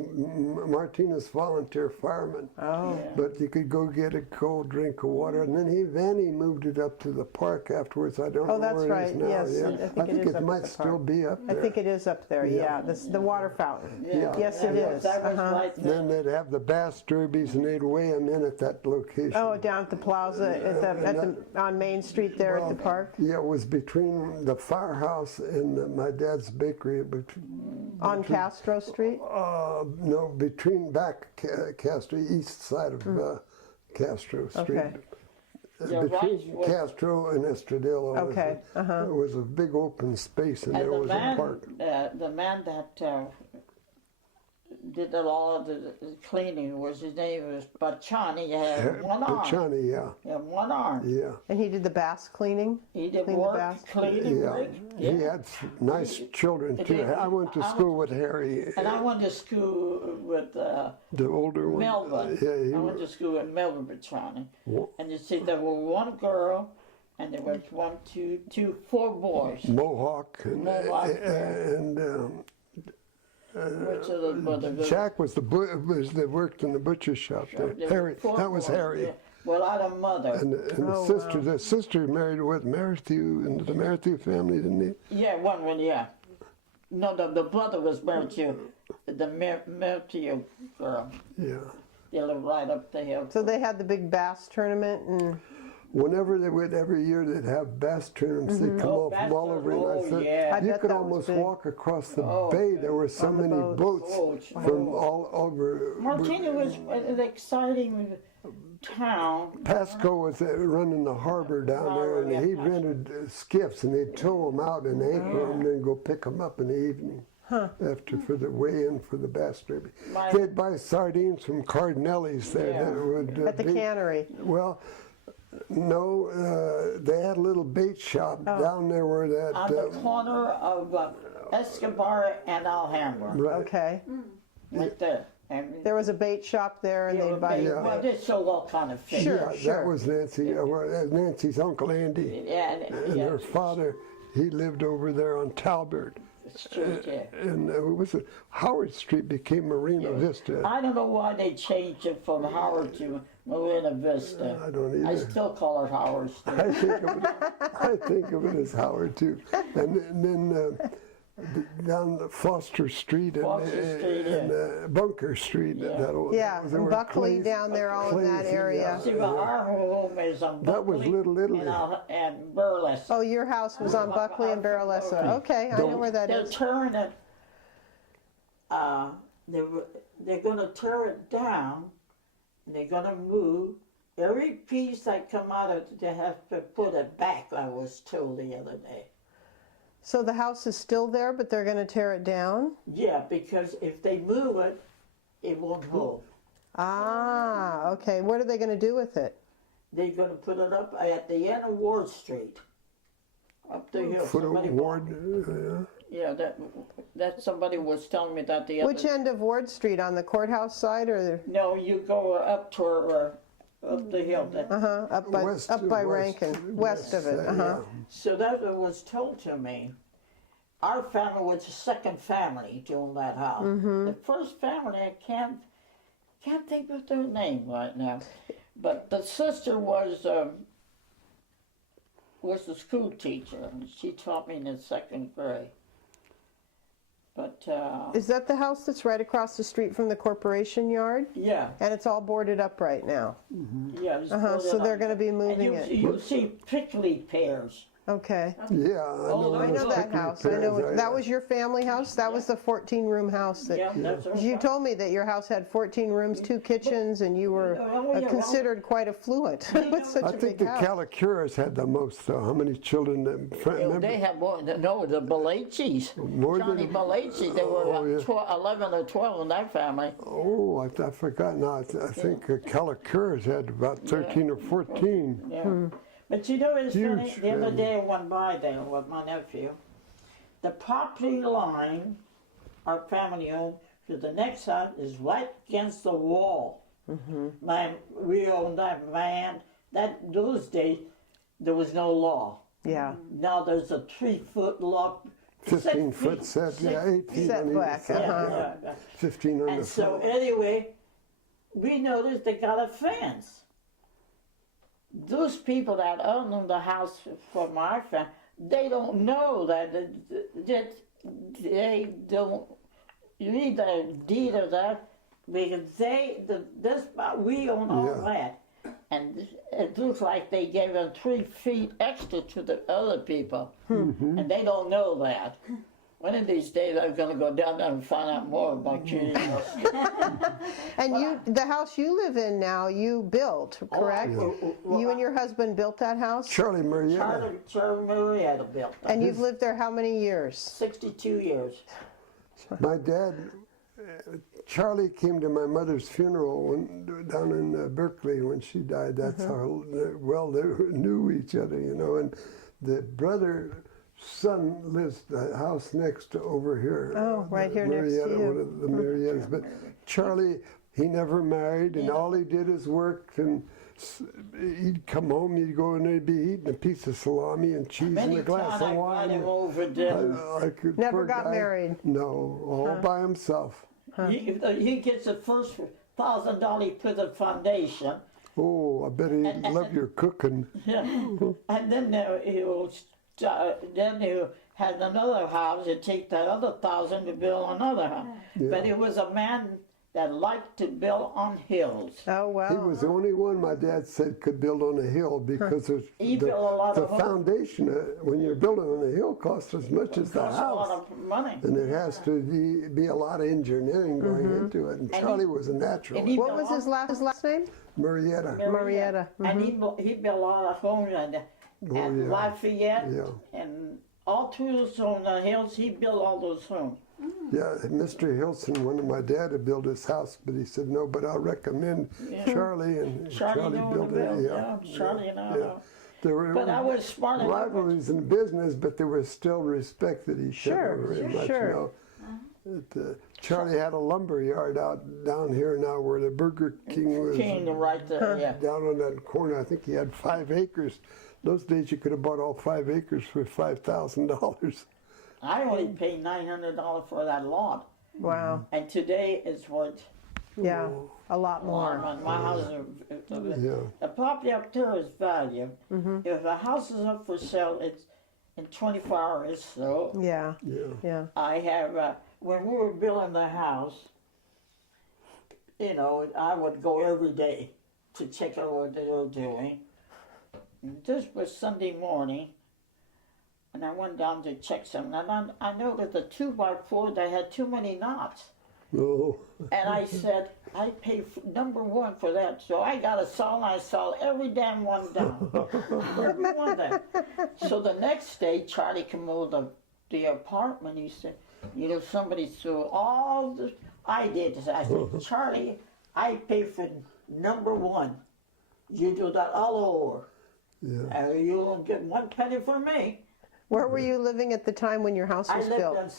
Martinez volunteer fireman. Oh, But you could go get a cold drink of water, and then Vanny moved it up to the park afterwards. I don't know that's where right. it is now. Yes, Yeah. I think it is up at might the still park. be up I there. think it is up there, yeah. The water fountain. Yeah. Yes, it is. That was right there. Then they'd have the bass derbies, and they'd weigh them in at that location. Oh, down at the plaza, on Main Street there at the park? Yeah, it was between the firehouse and my dad's bakery. On Castro Street? No, between Castro, east side of Castro Street. Okay. Yeah, Between Rice was- Castro and Estradillo Okay, there was a big open space, and And there the was man, a park. the man that did all of the cleaning his name was Bachani. He had one arm. Chani, yeah, He had one arm. yeah, And he did the bass cleaning? He did Clean the work, bath? cleaning, yeah. work. He had nice children too. I went to school with Harry, And I went to school with the older one. Melvin. Yeah, I went to school with Melvin Bachani. Wha- And you see, there were one girl, and there was four boys. Mohawk and Mohawk, and Which of the brothers? Jack was that worked in the butcher shop there. There Harry, were four that was boys, Harry. yeah. Well, I had a mother. And the sister married with Matthew into the Matthew family, didn't he? Yeah, one, yeah. No, the brother was married to the Matthew girl. Yeah. They lived right up the hill. So they had the big bass tournament and... Whenever they would, every year they'd have bass tournaments. They'd come Oh, off bass from all over. tournament. And I Oh, said, yeah. I you bet could that was almost big. walk across the Oh, bay. There were so On the many boats. boats Oh, from all over. Martinez was an exciting town. Pasco was running the harbor down there, and yeah, he Pasco. rented skiffs, and they'd tow them out and anchor them, and then go pick them up in the evening. After for the weigh-in for the bass derby, My- they'd buy sardines from Cardinelli's there. Yeah. That would, At the be- cannery. Well, no, they had a little bait shop down there where that. On the corner of Escobar and Alhambra. Right. Okay. Right there. And There was a bait shop there and they'd buy... Yeah. well, they sold all kind of fish. Sure. Yeah, that was Nancy. Well, that's Nancy's uncle Andy, Yeah, and yeah. her father. He lived over there on Talbert, Street, yeah. and Howard Street became Marina Vista. I don't know why they changed it from Howard to Marina Vista. I don't I either. still call it Howard Street. I think of it as Howard too. And then down the Foster Street and, Foster Street, yeah. and Bunker Street. Yeah. Yeah, there and were Buckley Clays- down there, all in that Clays, area. yeah. See, well, our home is on That was Buckley Little Italy. and Burleson. Oh, your house was on Buckley and Barrelessa. Okay, I know where that They're is. tearing it. They're going to tear it down. And they're going to move every piece that come out of it. They have to put it back. I was told the other day. So the house is still there, but they're going to tear it down? Yeah, because if they move it, it won't hold. Ah, okay. What are they going to do with it? They're going to put it up at the end of Ward Street, up the hill. Foot Somebody of bought- Ward. Yeah, that somebody was telling me that the other. Which end of Ward Street? On the courthouse side or No, you go up to up the hill. up by West- Rankin, west of it? yeah. So that was told to me. Our family was the second family to own that house. The first family, I can't think of their name right now, but the sister was the school teacher, and she taught me in the second grade. But Is that the house that's right across the street from the corporation yard? yeah, And it's all boarded up right now? yeah. it's So boarded they're up. going to be And moving it? you see prickly pears. Okay. Yeah, Oh, I know those that prickly house. I know pears. that was your family house. That was the 14-room house that Yeah, that's our you house. told me that your house had 14 rooms, 2 kitchens, and you were Oh, yeah, well, considered quite affluent with such I a think big the house. Calicuras had the most, though. How many children? They have more. No, the Balaches. More Johnny than- Balachi. There were Oh, yeah. 11 or 12 in that family. Oh, I forgot now. I think Calicuras had about 13 or 14. Yeah. But you know, it's funny. Huge The other family. day I went by there with my nephew. The property line our family owned to the next house is right against the wall. We owned that man. Those days there was no law. Yeah. Now there's a 3-foot law. 15-foot set, yeah, 18 on either Setback, side, uh-huh. yeah. 15 on the And so front. anyway, we noticed they got a fence. Those people that own the house from our family, they don't know that they don't read the deed of that because we own all Yeah. that. And it looks like they gave them 3 feet extra to the other people, and they don't know that. One of these days, I'm going to go down there and find out more about you. And the house you live in now, you built, correct? You and your husband built that house? Charlie Marietta. Charlie Marietta built that. And you've lived there how many years? 62 years. My dad, Charlie came to my mother's funeral down in Berkeley when she died. That's how well they knew each other, you know. And the son lives the house next to over here. Oh, right here next to Marietta, you. one of the Mariettas. But Charlie, he never married, and all he did is work. And he'd come home, he'd go in there, he'd be eating a piece of salami and cheese Many and a glass times of I wine. invited him over dinner. Never Poor got guy. married. No, all by himself. He gets the first $1,000 he put the foundation, Oh, I bet he loved your cooking. and then he had another house. He'd take that other 1,000 to build another house. Yeah. But he was a man that liked to build on hills. Oh, He wow. was the only one my dad said could build on a hill because He built a lot the of homes. foundation, when you're building on a hill, costs as much as the Costs a lot house. of money. And it has to be a lot of engineering going into it. And And Charlie he- was a and natural. he- What was his last name? Marietta. Marietta. And he built a lot of homes and yeah. Lafayette Yeah. and all through on the hills. He built all those homes. Yeah, Mr. Hilson wanted my dad to build his house, but he said, no, but I'll recommend Charlie. And Charlie knew built to it. build. Yeah. Charlie and I. Yeah. There were But I was smart enough. rivalries in business, but there was still respected each Sure, other very much. sure. You know. Charlie had a lumber yard down here now where the Burger King was. King right there, yeah. Down on that corner, I think he had 5 acres. Those days you could have bought all 5 acres for $5,000. I only paid $900 for that lot, Wow. and today it's worth Yeah. A lot a lot of more. money. My house is Yeah. the property up there is value. If a house is up for sale, it's in 24 hours. So Yeah. Yeah. Yeah. I have, when we were building the house, you know, I would go every day to check out what they were doing. And this was Sunday morning, and I went down to check something, and I noticed the 2x4, they had too many knots. Oh. And I said, I paid #1 for that, so I got a saw, and I sawed every damn one down. Every one down. So the next day, Charlie came over the apartment, he said, you know, somebody threw all the, I did this. I said, Charlie, I paid for #1. You do that all over. Yeah. You won't get 1 penny from me. Where were you living at the time when your house I was lived built? on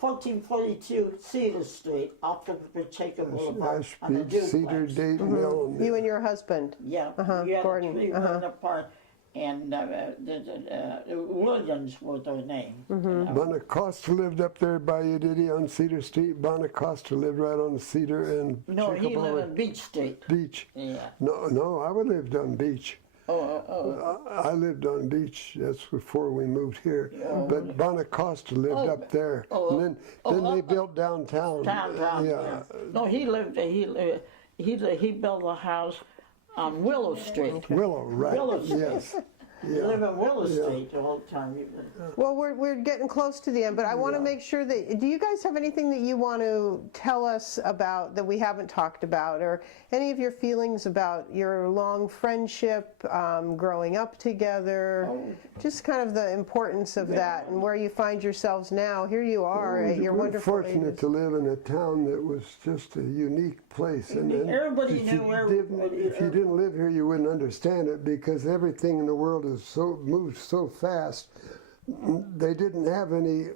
1442 Cedar Street, off of Pacheco Boulevard, on the Ashby, Cedar, duplex. Dayton, Ellen. You and your husband. Yeah, Uh-huh, we had Gordon, a tree apart, and the Williams were their name. Bonacosta lived up there by you, did he, on Cedar Street? Bonacosta lived right on Cedar and No, he Jacobo lived on Beach Street. Beach. Yeah. No, I lived on Beach. Oh. I lived on Beach. That's before we moved here. But Bonacosta lived up there. And then they built downtown. Downtown. Yeah. No, he built a house on Willow Street. Willow, right. Willow Street. Yes. He lived on Willow Street the whole time. Well, we're getting close to the end, but I want to make sure that, do you guys have anything that you want to tell us about that we haven't talked about, or any of your feelings about your long friendship, growing up together, just kind of the importance of that and where you find yourselves now? Here you are at your We're wonderful fortunate ages. to live in a town that was just a unique place. And Everybody if knew you everybody. If you didn't live here, you wouldn't understand it, because everything in the world is moved so fast. They didn't have any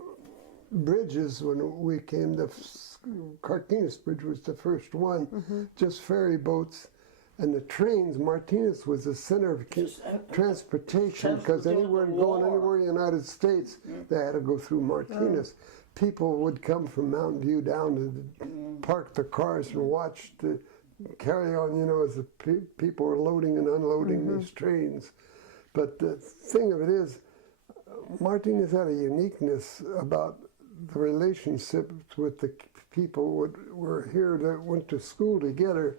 bridges when we came. The Carquinez Bridge was the first one, just ferry boats. And the trains, Martinez was the center of transportation, because anywhere going anywhere in the United States, they had to go through Martinez. People would come from Mountain View down to park the cars and watch the carry on, you know, as the people were loading and unloading these trains. But the thing of it is, Martinez had a uniqueness about the relationships with the people who were here that went to school together.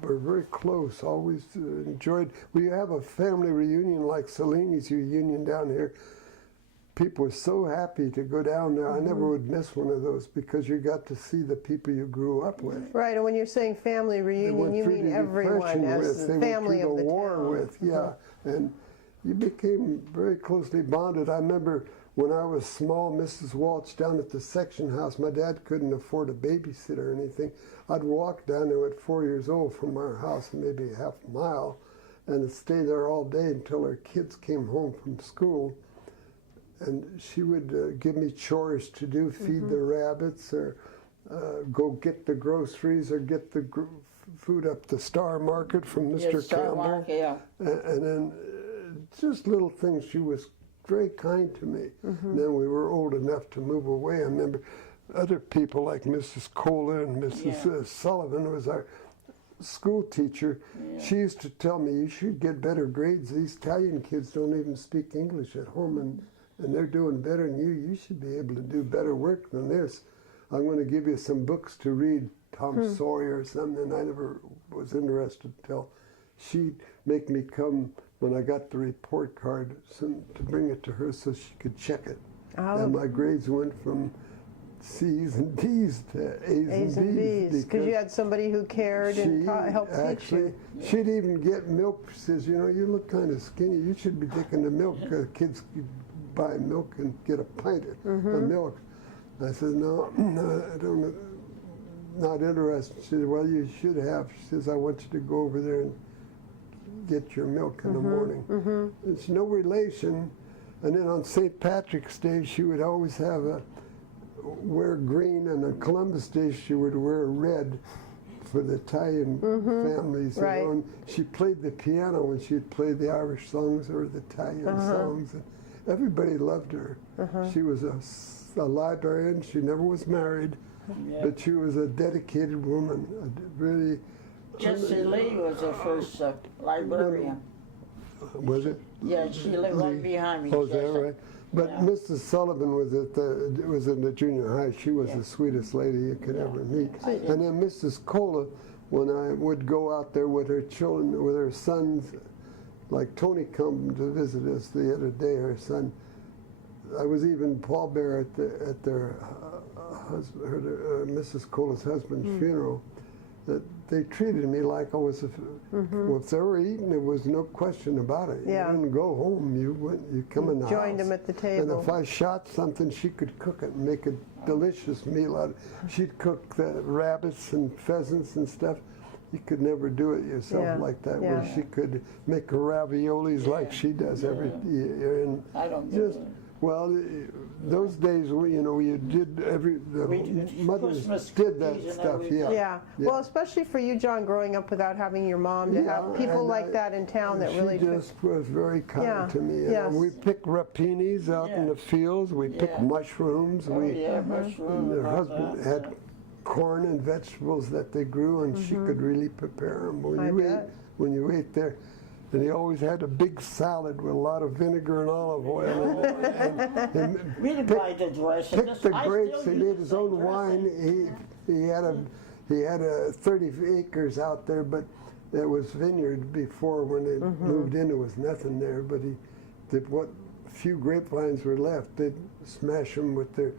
Were very close, always enjoyed. We have a family reunion like Cellini's reunion down here. People were so happy to go down there. I never would miss one of those, because you got to see the people you grew up with. Right, and when you're saying family They reunion, went you through mean the everyone Depression as with, the they family went of through the the war town. with, yeah. And you became very closely bonded. I remember when I was small, Mrs. Walsh down at the section house, my dad couldn't afford a babysitter or anything. I'd walk down there at 4 years old from our house, maybe a half a mile, and stay there all day until her kids came home from school. And she would give me chores to do, feed the rabbits, or go get the groceries, or get the food up the Star Market from Mr. Campbell. Market, yeah. And then just little things. She was very kind to me. And then we were old enough to move away. I remember other people like Mrs. Cola and Mrs. Sullivan was our school teacher. She used to tell me, you should get better grades. These Italian kids don't even speak English at home, and they're doing better than you. You should be able to do better work than this. I'm going to give you some books to read, Tom Sawyer or something. I never was interested until she'd make me come when I got the report card to bring it to her so she could check it. Oh. And my grades went from C's and D's to A's and B's. Because you had somebody who cared and helped teach you. She'd even get milk. She says, you know, you look kind of skinny. You should be taking the milk. Kids could buy milk and get a pint of milk. I said, no, I don't, not interested. She said, well, you should have. She says, I want you to go over there and get your milk in the morning. It's no relation. And then on St. Patrick's Day, she would always have wear green, and on Columbus Day, she would wear red for the Italian families. Right. You know, and she played the piano when she'd play the Irish songs or the Italian songs. And everybody loved her. She was a librarian. She never was married, but she was a dedicated woman, really. Jesse Lee was the first librarian. Was it? Yeah, she lived right behind me. Oh, is that Jesse. right? But Yeah. Mrs. Sullivan was in the junior high. She was the sweetest lady you could ever meet. And then Mrs. Cola, when I would go out there with her children, with her sons, like Tony come to visit us the other day, her son. I was even pallbearer at their Mrs. Cola's husband's funeral. That they treated me like I was. Well, if they were eating, there was no question about it. Yeah. You didn't go home. You come in the Joined house. them at the And table. if I shot something, she could cook it and make a delicious meal out of it. She'd cook the rabbits and pheasants and stuff. You could never do it yourself Yeah. like that. Yeah. Where she could make her raviolis like she does every year. And I don't do just it. well, those days, you did the We did mothers Christmas did that cookies and stuff. everything. Yeah. Yeah. Well, especially for you, John, growing up without having your mom, to Yeah, have people and like that in town that she really took. just was very kind Yeah, to me. yes. We picked rapinis out in Yeah. the fields. We picked Yeah. mushrooms. Oh, yeah, mushroom. Her husband had corn and vegetables that they grew, and she could really prepare them. I bet. When you ate there, and he always had a big salad with a lot of vinegar and olive oil. and We didn't buy the dressing. picked the grapes. He made his own wine. He had a 30 acres out there, but there was vineyard before. When they moved in, there was nothing there. But he did what few grapevines were left. They'd smash them with their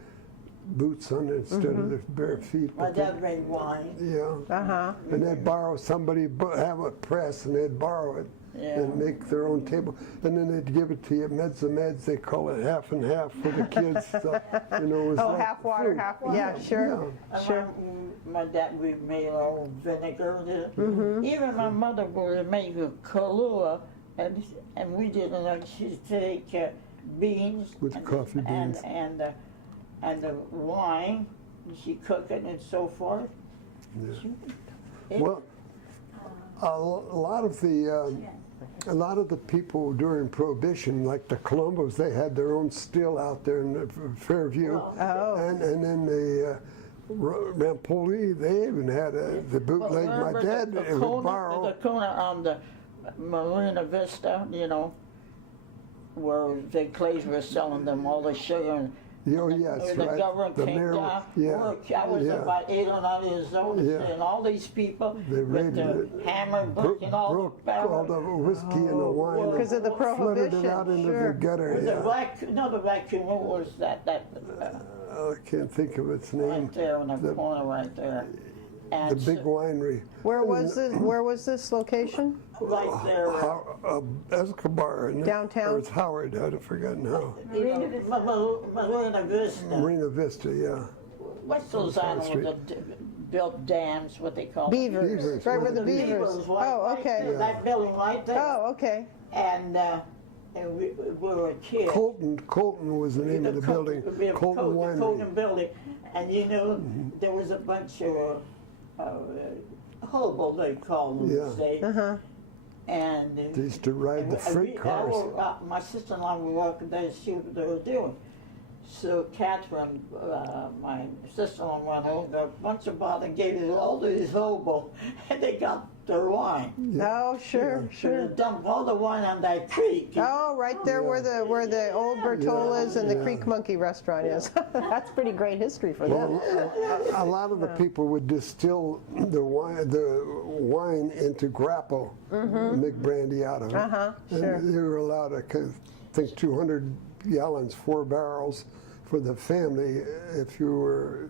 boots on instead of their bare feet. My But they- dad made wine. yeah. And they'd borrow somebody, have a press, and they'd borrow it Yeah. and make their own table. And then they'd give it to you, meds and meds, they call it half and half for the kids. So, it was Oh, like half water, fruit. half. Yeah, sure. Yeah. And Sure. My dad, we made our own vinegar. Mm-hmm. Even my mother would make a Kahlua, and we didn't like, she'd take beans With and, coffee beans. and the wine. She cooked it and so forth. It- Well, a lot of the people during Prohibition, like the Colombos, they had their own still out there in Fairview. Oh. And then the Rampoli, they even had the bootleg. My remember dad the would Kona, borrow. the Kona on the Marina Vista, where the Clays were selling them all the sugar. And Oh, yes, where the right. government The came mayor- down. yeah, I was yeah. about 8 or 9 years old, Yeah. and all these people They with raided the it. hammer breaking all broke the all barrels. the whiskey and the wine. and Because of the flooded prohibition. it out into Sure. the gutter. The Yeah. vacuum, what was that? I can't think of its name. Right there in the The- corner, right there. The And big winery. Where was this location? right there. Escobar. isn't it? Downtown? Or it's Howard. I'd forgotten how. Marina Vista. Marina Vista, yeah. What's those South animals Street. that built dams, what they call them? Beavers. Right where the beavers. Oh, okay. There, that building right there. Oh, okay. And we were kids. Colton was the name of the building. Colton The Winery. Colton building. And there was a bunch of hobo, they called them, Yeah. say. And They used to ride the freight cars. my sister-in-law was working there to see what they were doing. So Catherine, my sister-in-law, went home, got a bunch of bottles and gave it all to these hobo, and they got their wine. Oh, sure, So sure. they dumped all the wine on that creek. Oh, right there where the old Bertola's and the Creek Monkey restaurant is. That's pretty great history for them. Well, a lot of the people would distill the wine into grappa and make brandy out of it. Sure. And they were allowed, I think, 200 gallons, 4 barrels for the family if you were,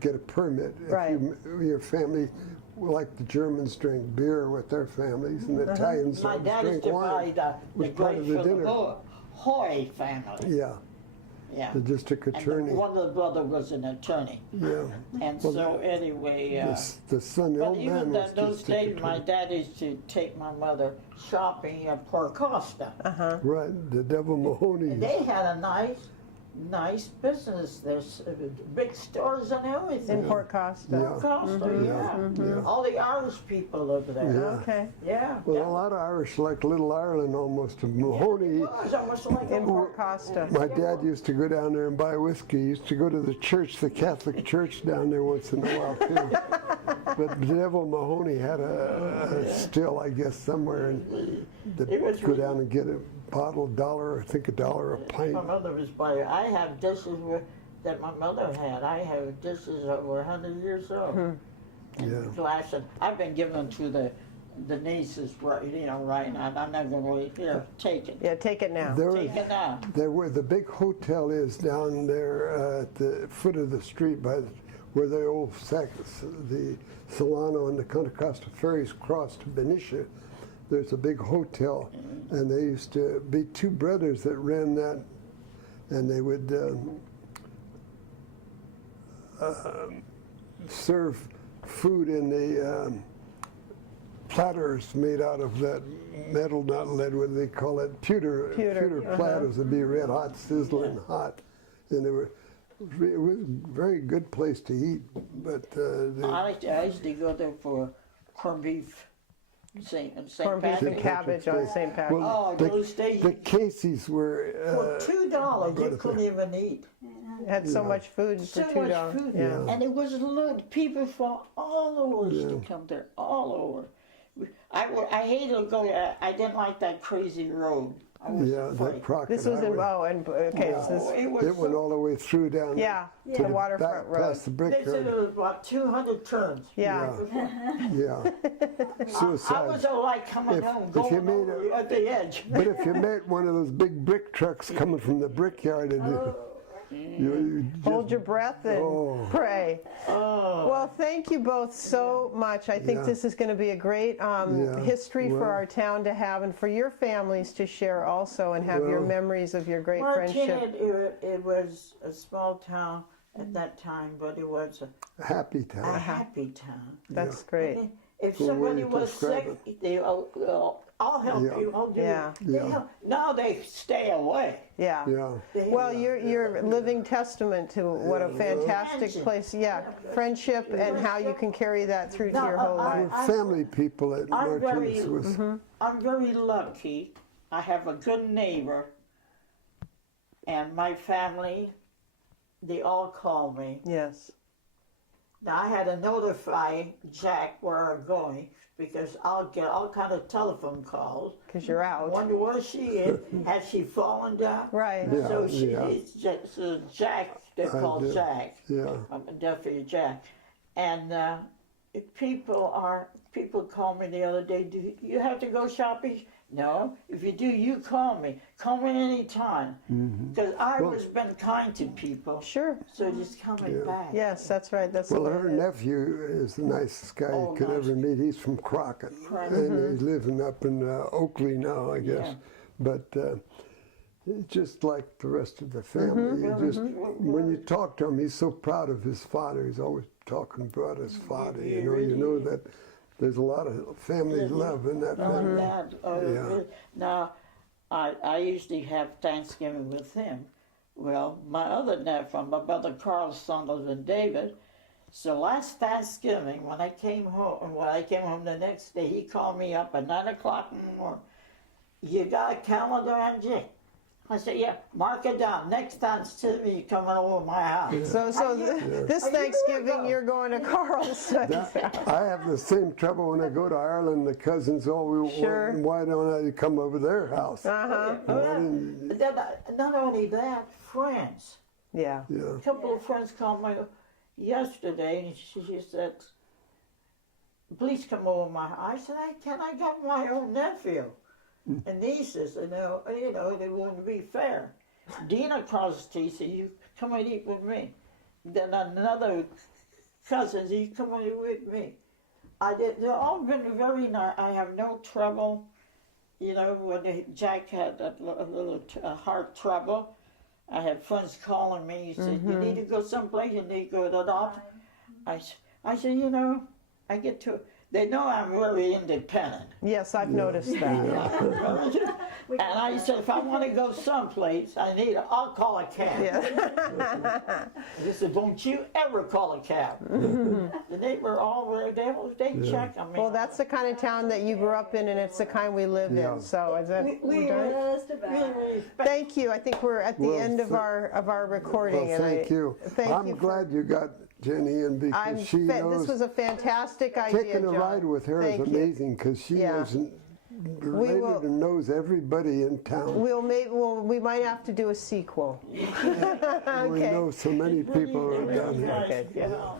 get a permit. If Right. your family, like the Germans drink beer with their families and the Italians My dad drink used to buy wine. the was part grapes of the for dinner. the Hoy family. Yeah, Yeah. the district And attorney. one of the brother was an attorney. Yeah. And Well, so anyway, The son, the but old man even was those district days, my attorney. dad used to take my mother shopping at Port Costa. Right, the Devil Mahoney. And they had a nice business. There's big stores and everything. In Port Costa. Yeah. Port Costa, yeah. All the Irish people live there. Yeah. Okay. Yeah. Well, a lot of Irish like Little Ireland almost. Mahoney, It was almost like In a Port Costa. my dad used to go down there and buy whiskey. He used to go to the church, the Catholic church down there once in a while too. But Neville Mahoney had a still, I guess, somewhere, and go down and get a bottle, $1, I think $1 a pint. My mother was by. I have dishes that my mother had. I have dishes that were 100 years old. Yeah. Glass, and I've been giving them to the nieces, right now. I'm not going to wait. Here, take it. Yeah, take it now. Take it now. There where the big hotel is down there at the foot of the street where the old the Solano and the Contra Costa ferries cross to Benicia. There's a big hotel, and there used to be two brothers that ran that, and they would serve food in the platters made out of that metal, not lead, what do they call it? Pewter platters. Would be red hot, sizzling hot, and it was a very good place to eat. But I used to go there for corned beef. St. Corned beef and Patrick's. cabbage on St. Patrick's. Oh, those days. the Casey's were For $2, you couldn't even eat. Had so much food for So $2. much food. Yeah. And it was loaded. People from all over used to come there, all over. I hated to go. I didn't like that crazy road. I was that afraid. Crockett This was in, Highway. okay, so this, It was It went all the way through down yeah, to the waterfront road. past the They said brickyard. it was about 200 turns. Yeah. Yeah, I suicide. was all like coming home, if you going made over at the edge. But if you met one of those big brick trucks coming from the brickyard, you Hold your breath and pray. Well, thank you both so much. I think Yeah. this is going to be a great history for well. our town to have and for your families to share also and have your Well. memories of your great friendship. Martinez, it was a small town at that time, but it was a happy time. happy town. That's great. If Good way somebody to was describe sick, I'll help Yeah. you. I'll do Yeah. it. They help. Now they stay away. Yeah. Yeah. Well, you're a living testament to what a fantastic Friendship. place. Yeah, friendship and how you can carry that through to No, your whole I- life. Family people at I'm Martinez very- was I'm very lucky. I have a good neighbor, and my family, they all call me. Yes. Now I had to notify Jack where I'm going because I'll get all kind of telephone calls. Because you're I out. wonder where she is. Has she fallen down? Right. Yeah. So it's just, so Jack. They I call do. Jack. yeah. I'm a nephew, Jack. And people call me the other day. Do you have to go shopping? No. If you do, you call me. Call me anytime. Because I Well- was been kind to people. Sure. So just coming back. Yes, that's right. That's Well, the way her it is. nephew is the nicest guy Oh, you could nice. ever meet. He's from Crockett, and he's living up in Oakley now, I guess. Yeah. But just like the rest of the family, you just when you talk to him, he's so proud of his father. He's always talking about his father. He You really know is. that there's a lot of family love in that family. That, Yeah. Now, I usually have Thanksgiving with him. Well, my other nephew, my brother Carl's son lives in David. So last Thanksgiving, when I came home the next day, he called me up at 9 o'clock in the morning. You got a calendar, Angie? I said, yeah, mark it down. Next Thanksgiving, you're coming over my house. So this Are you Thanksgiving, going? you're going to Carl's. I have the same trouble when I go to Ireland. The cousins always Sure. why don't I come over their house? Uh-huh. Then, not only that, friends. Yeah. Yeah. A couple of friends called me yesterday, and she said, "Please come over my house." I said, I got my own nephew and nieces, you know, they wouldn't be fair. Dina calls the street, said, "You come and eat with me." Then another cousin said, "You come and eat with me." They've all been very nice. I have no trouble. You know, when Jack had a little heart trouble, I had friends calling me. He said, "You need to go someplace. You need to go to the doctor." I said, you know, they know I'm very independent. Yes, I've noticed that. And I said, if I want to go someplace, I'll call a cab. Yeah. He said, don't you ever call a cab. They were all they check on me. Well, that's the kind of town that you grew up in, and it's the kind we live Yeah. in. So is that we done? Just about. respect. Thank you. I think we're at the Well, end of our recording. Well, thank you. Thank I'm you for- glad you got Jenny, and because she knows. This was a fantastic idea, Taking a John. ride with her is Thank you. amazing because she is related will- and knows everybody in town. We might have to do a sequel. We know so many people who are down here. Good, yeah.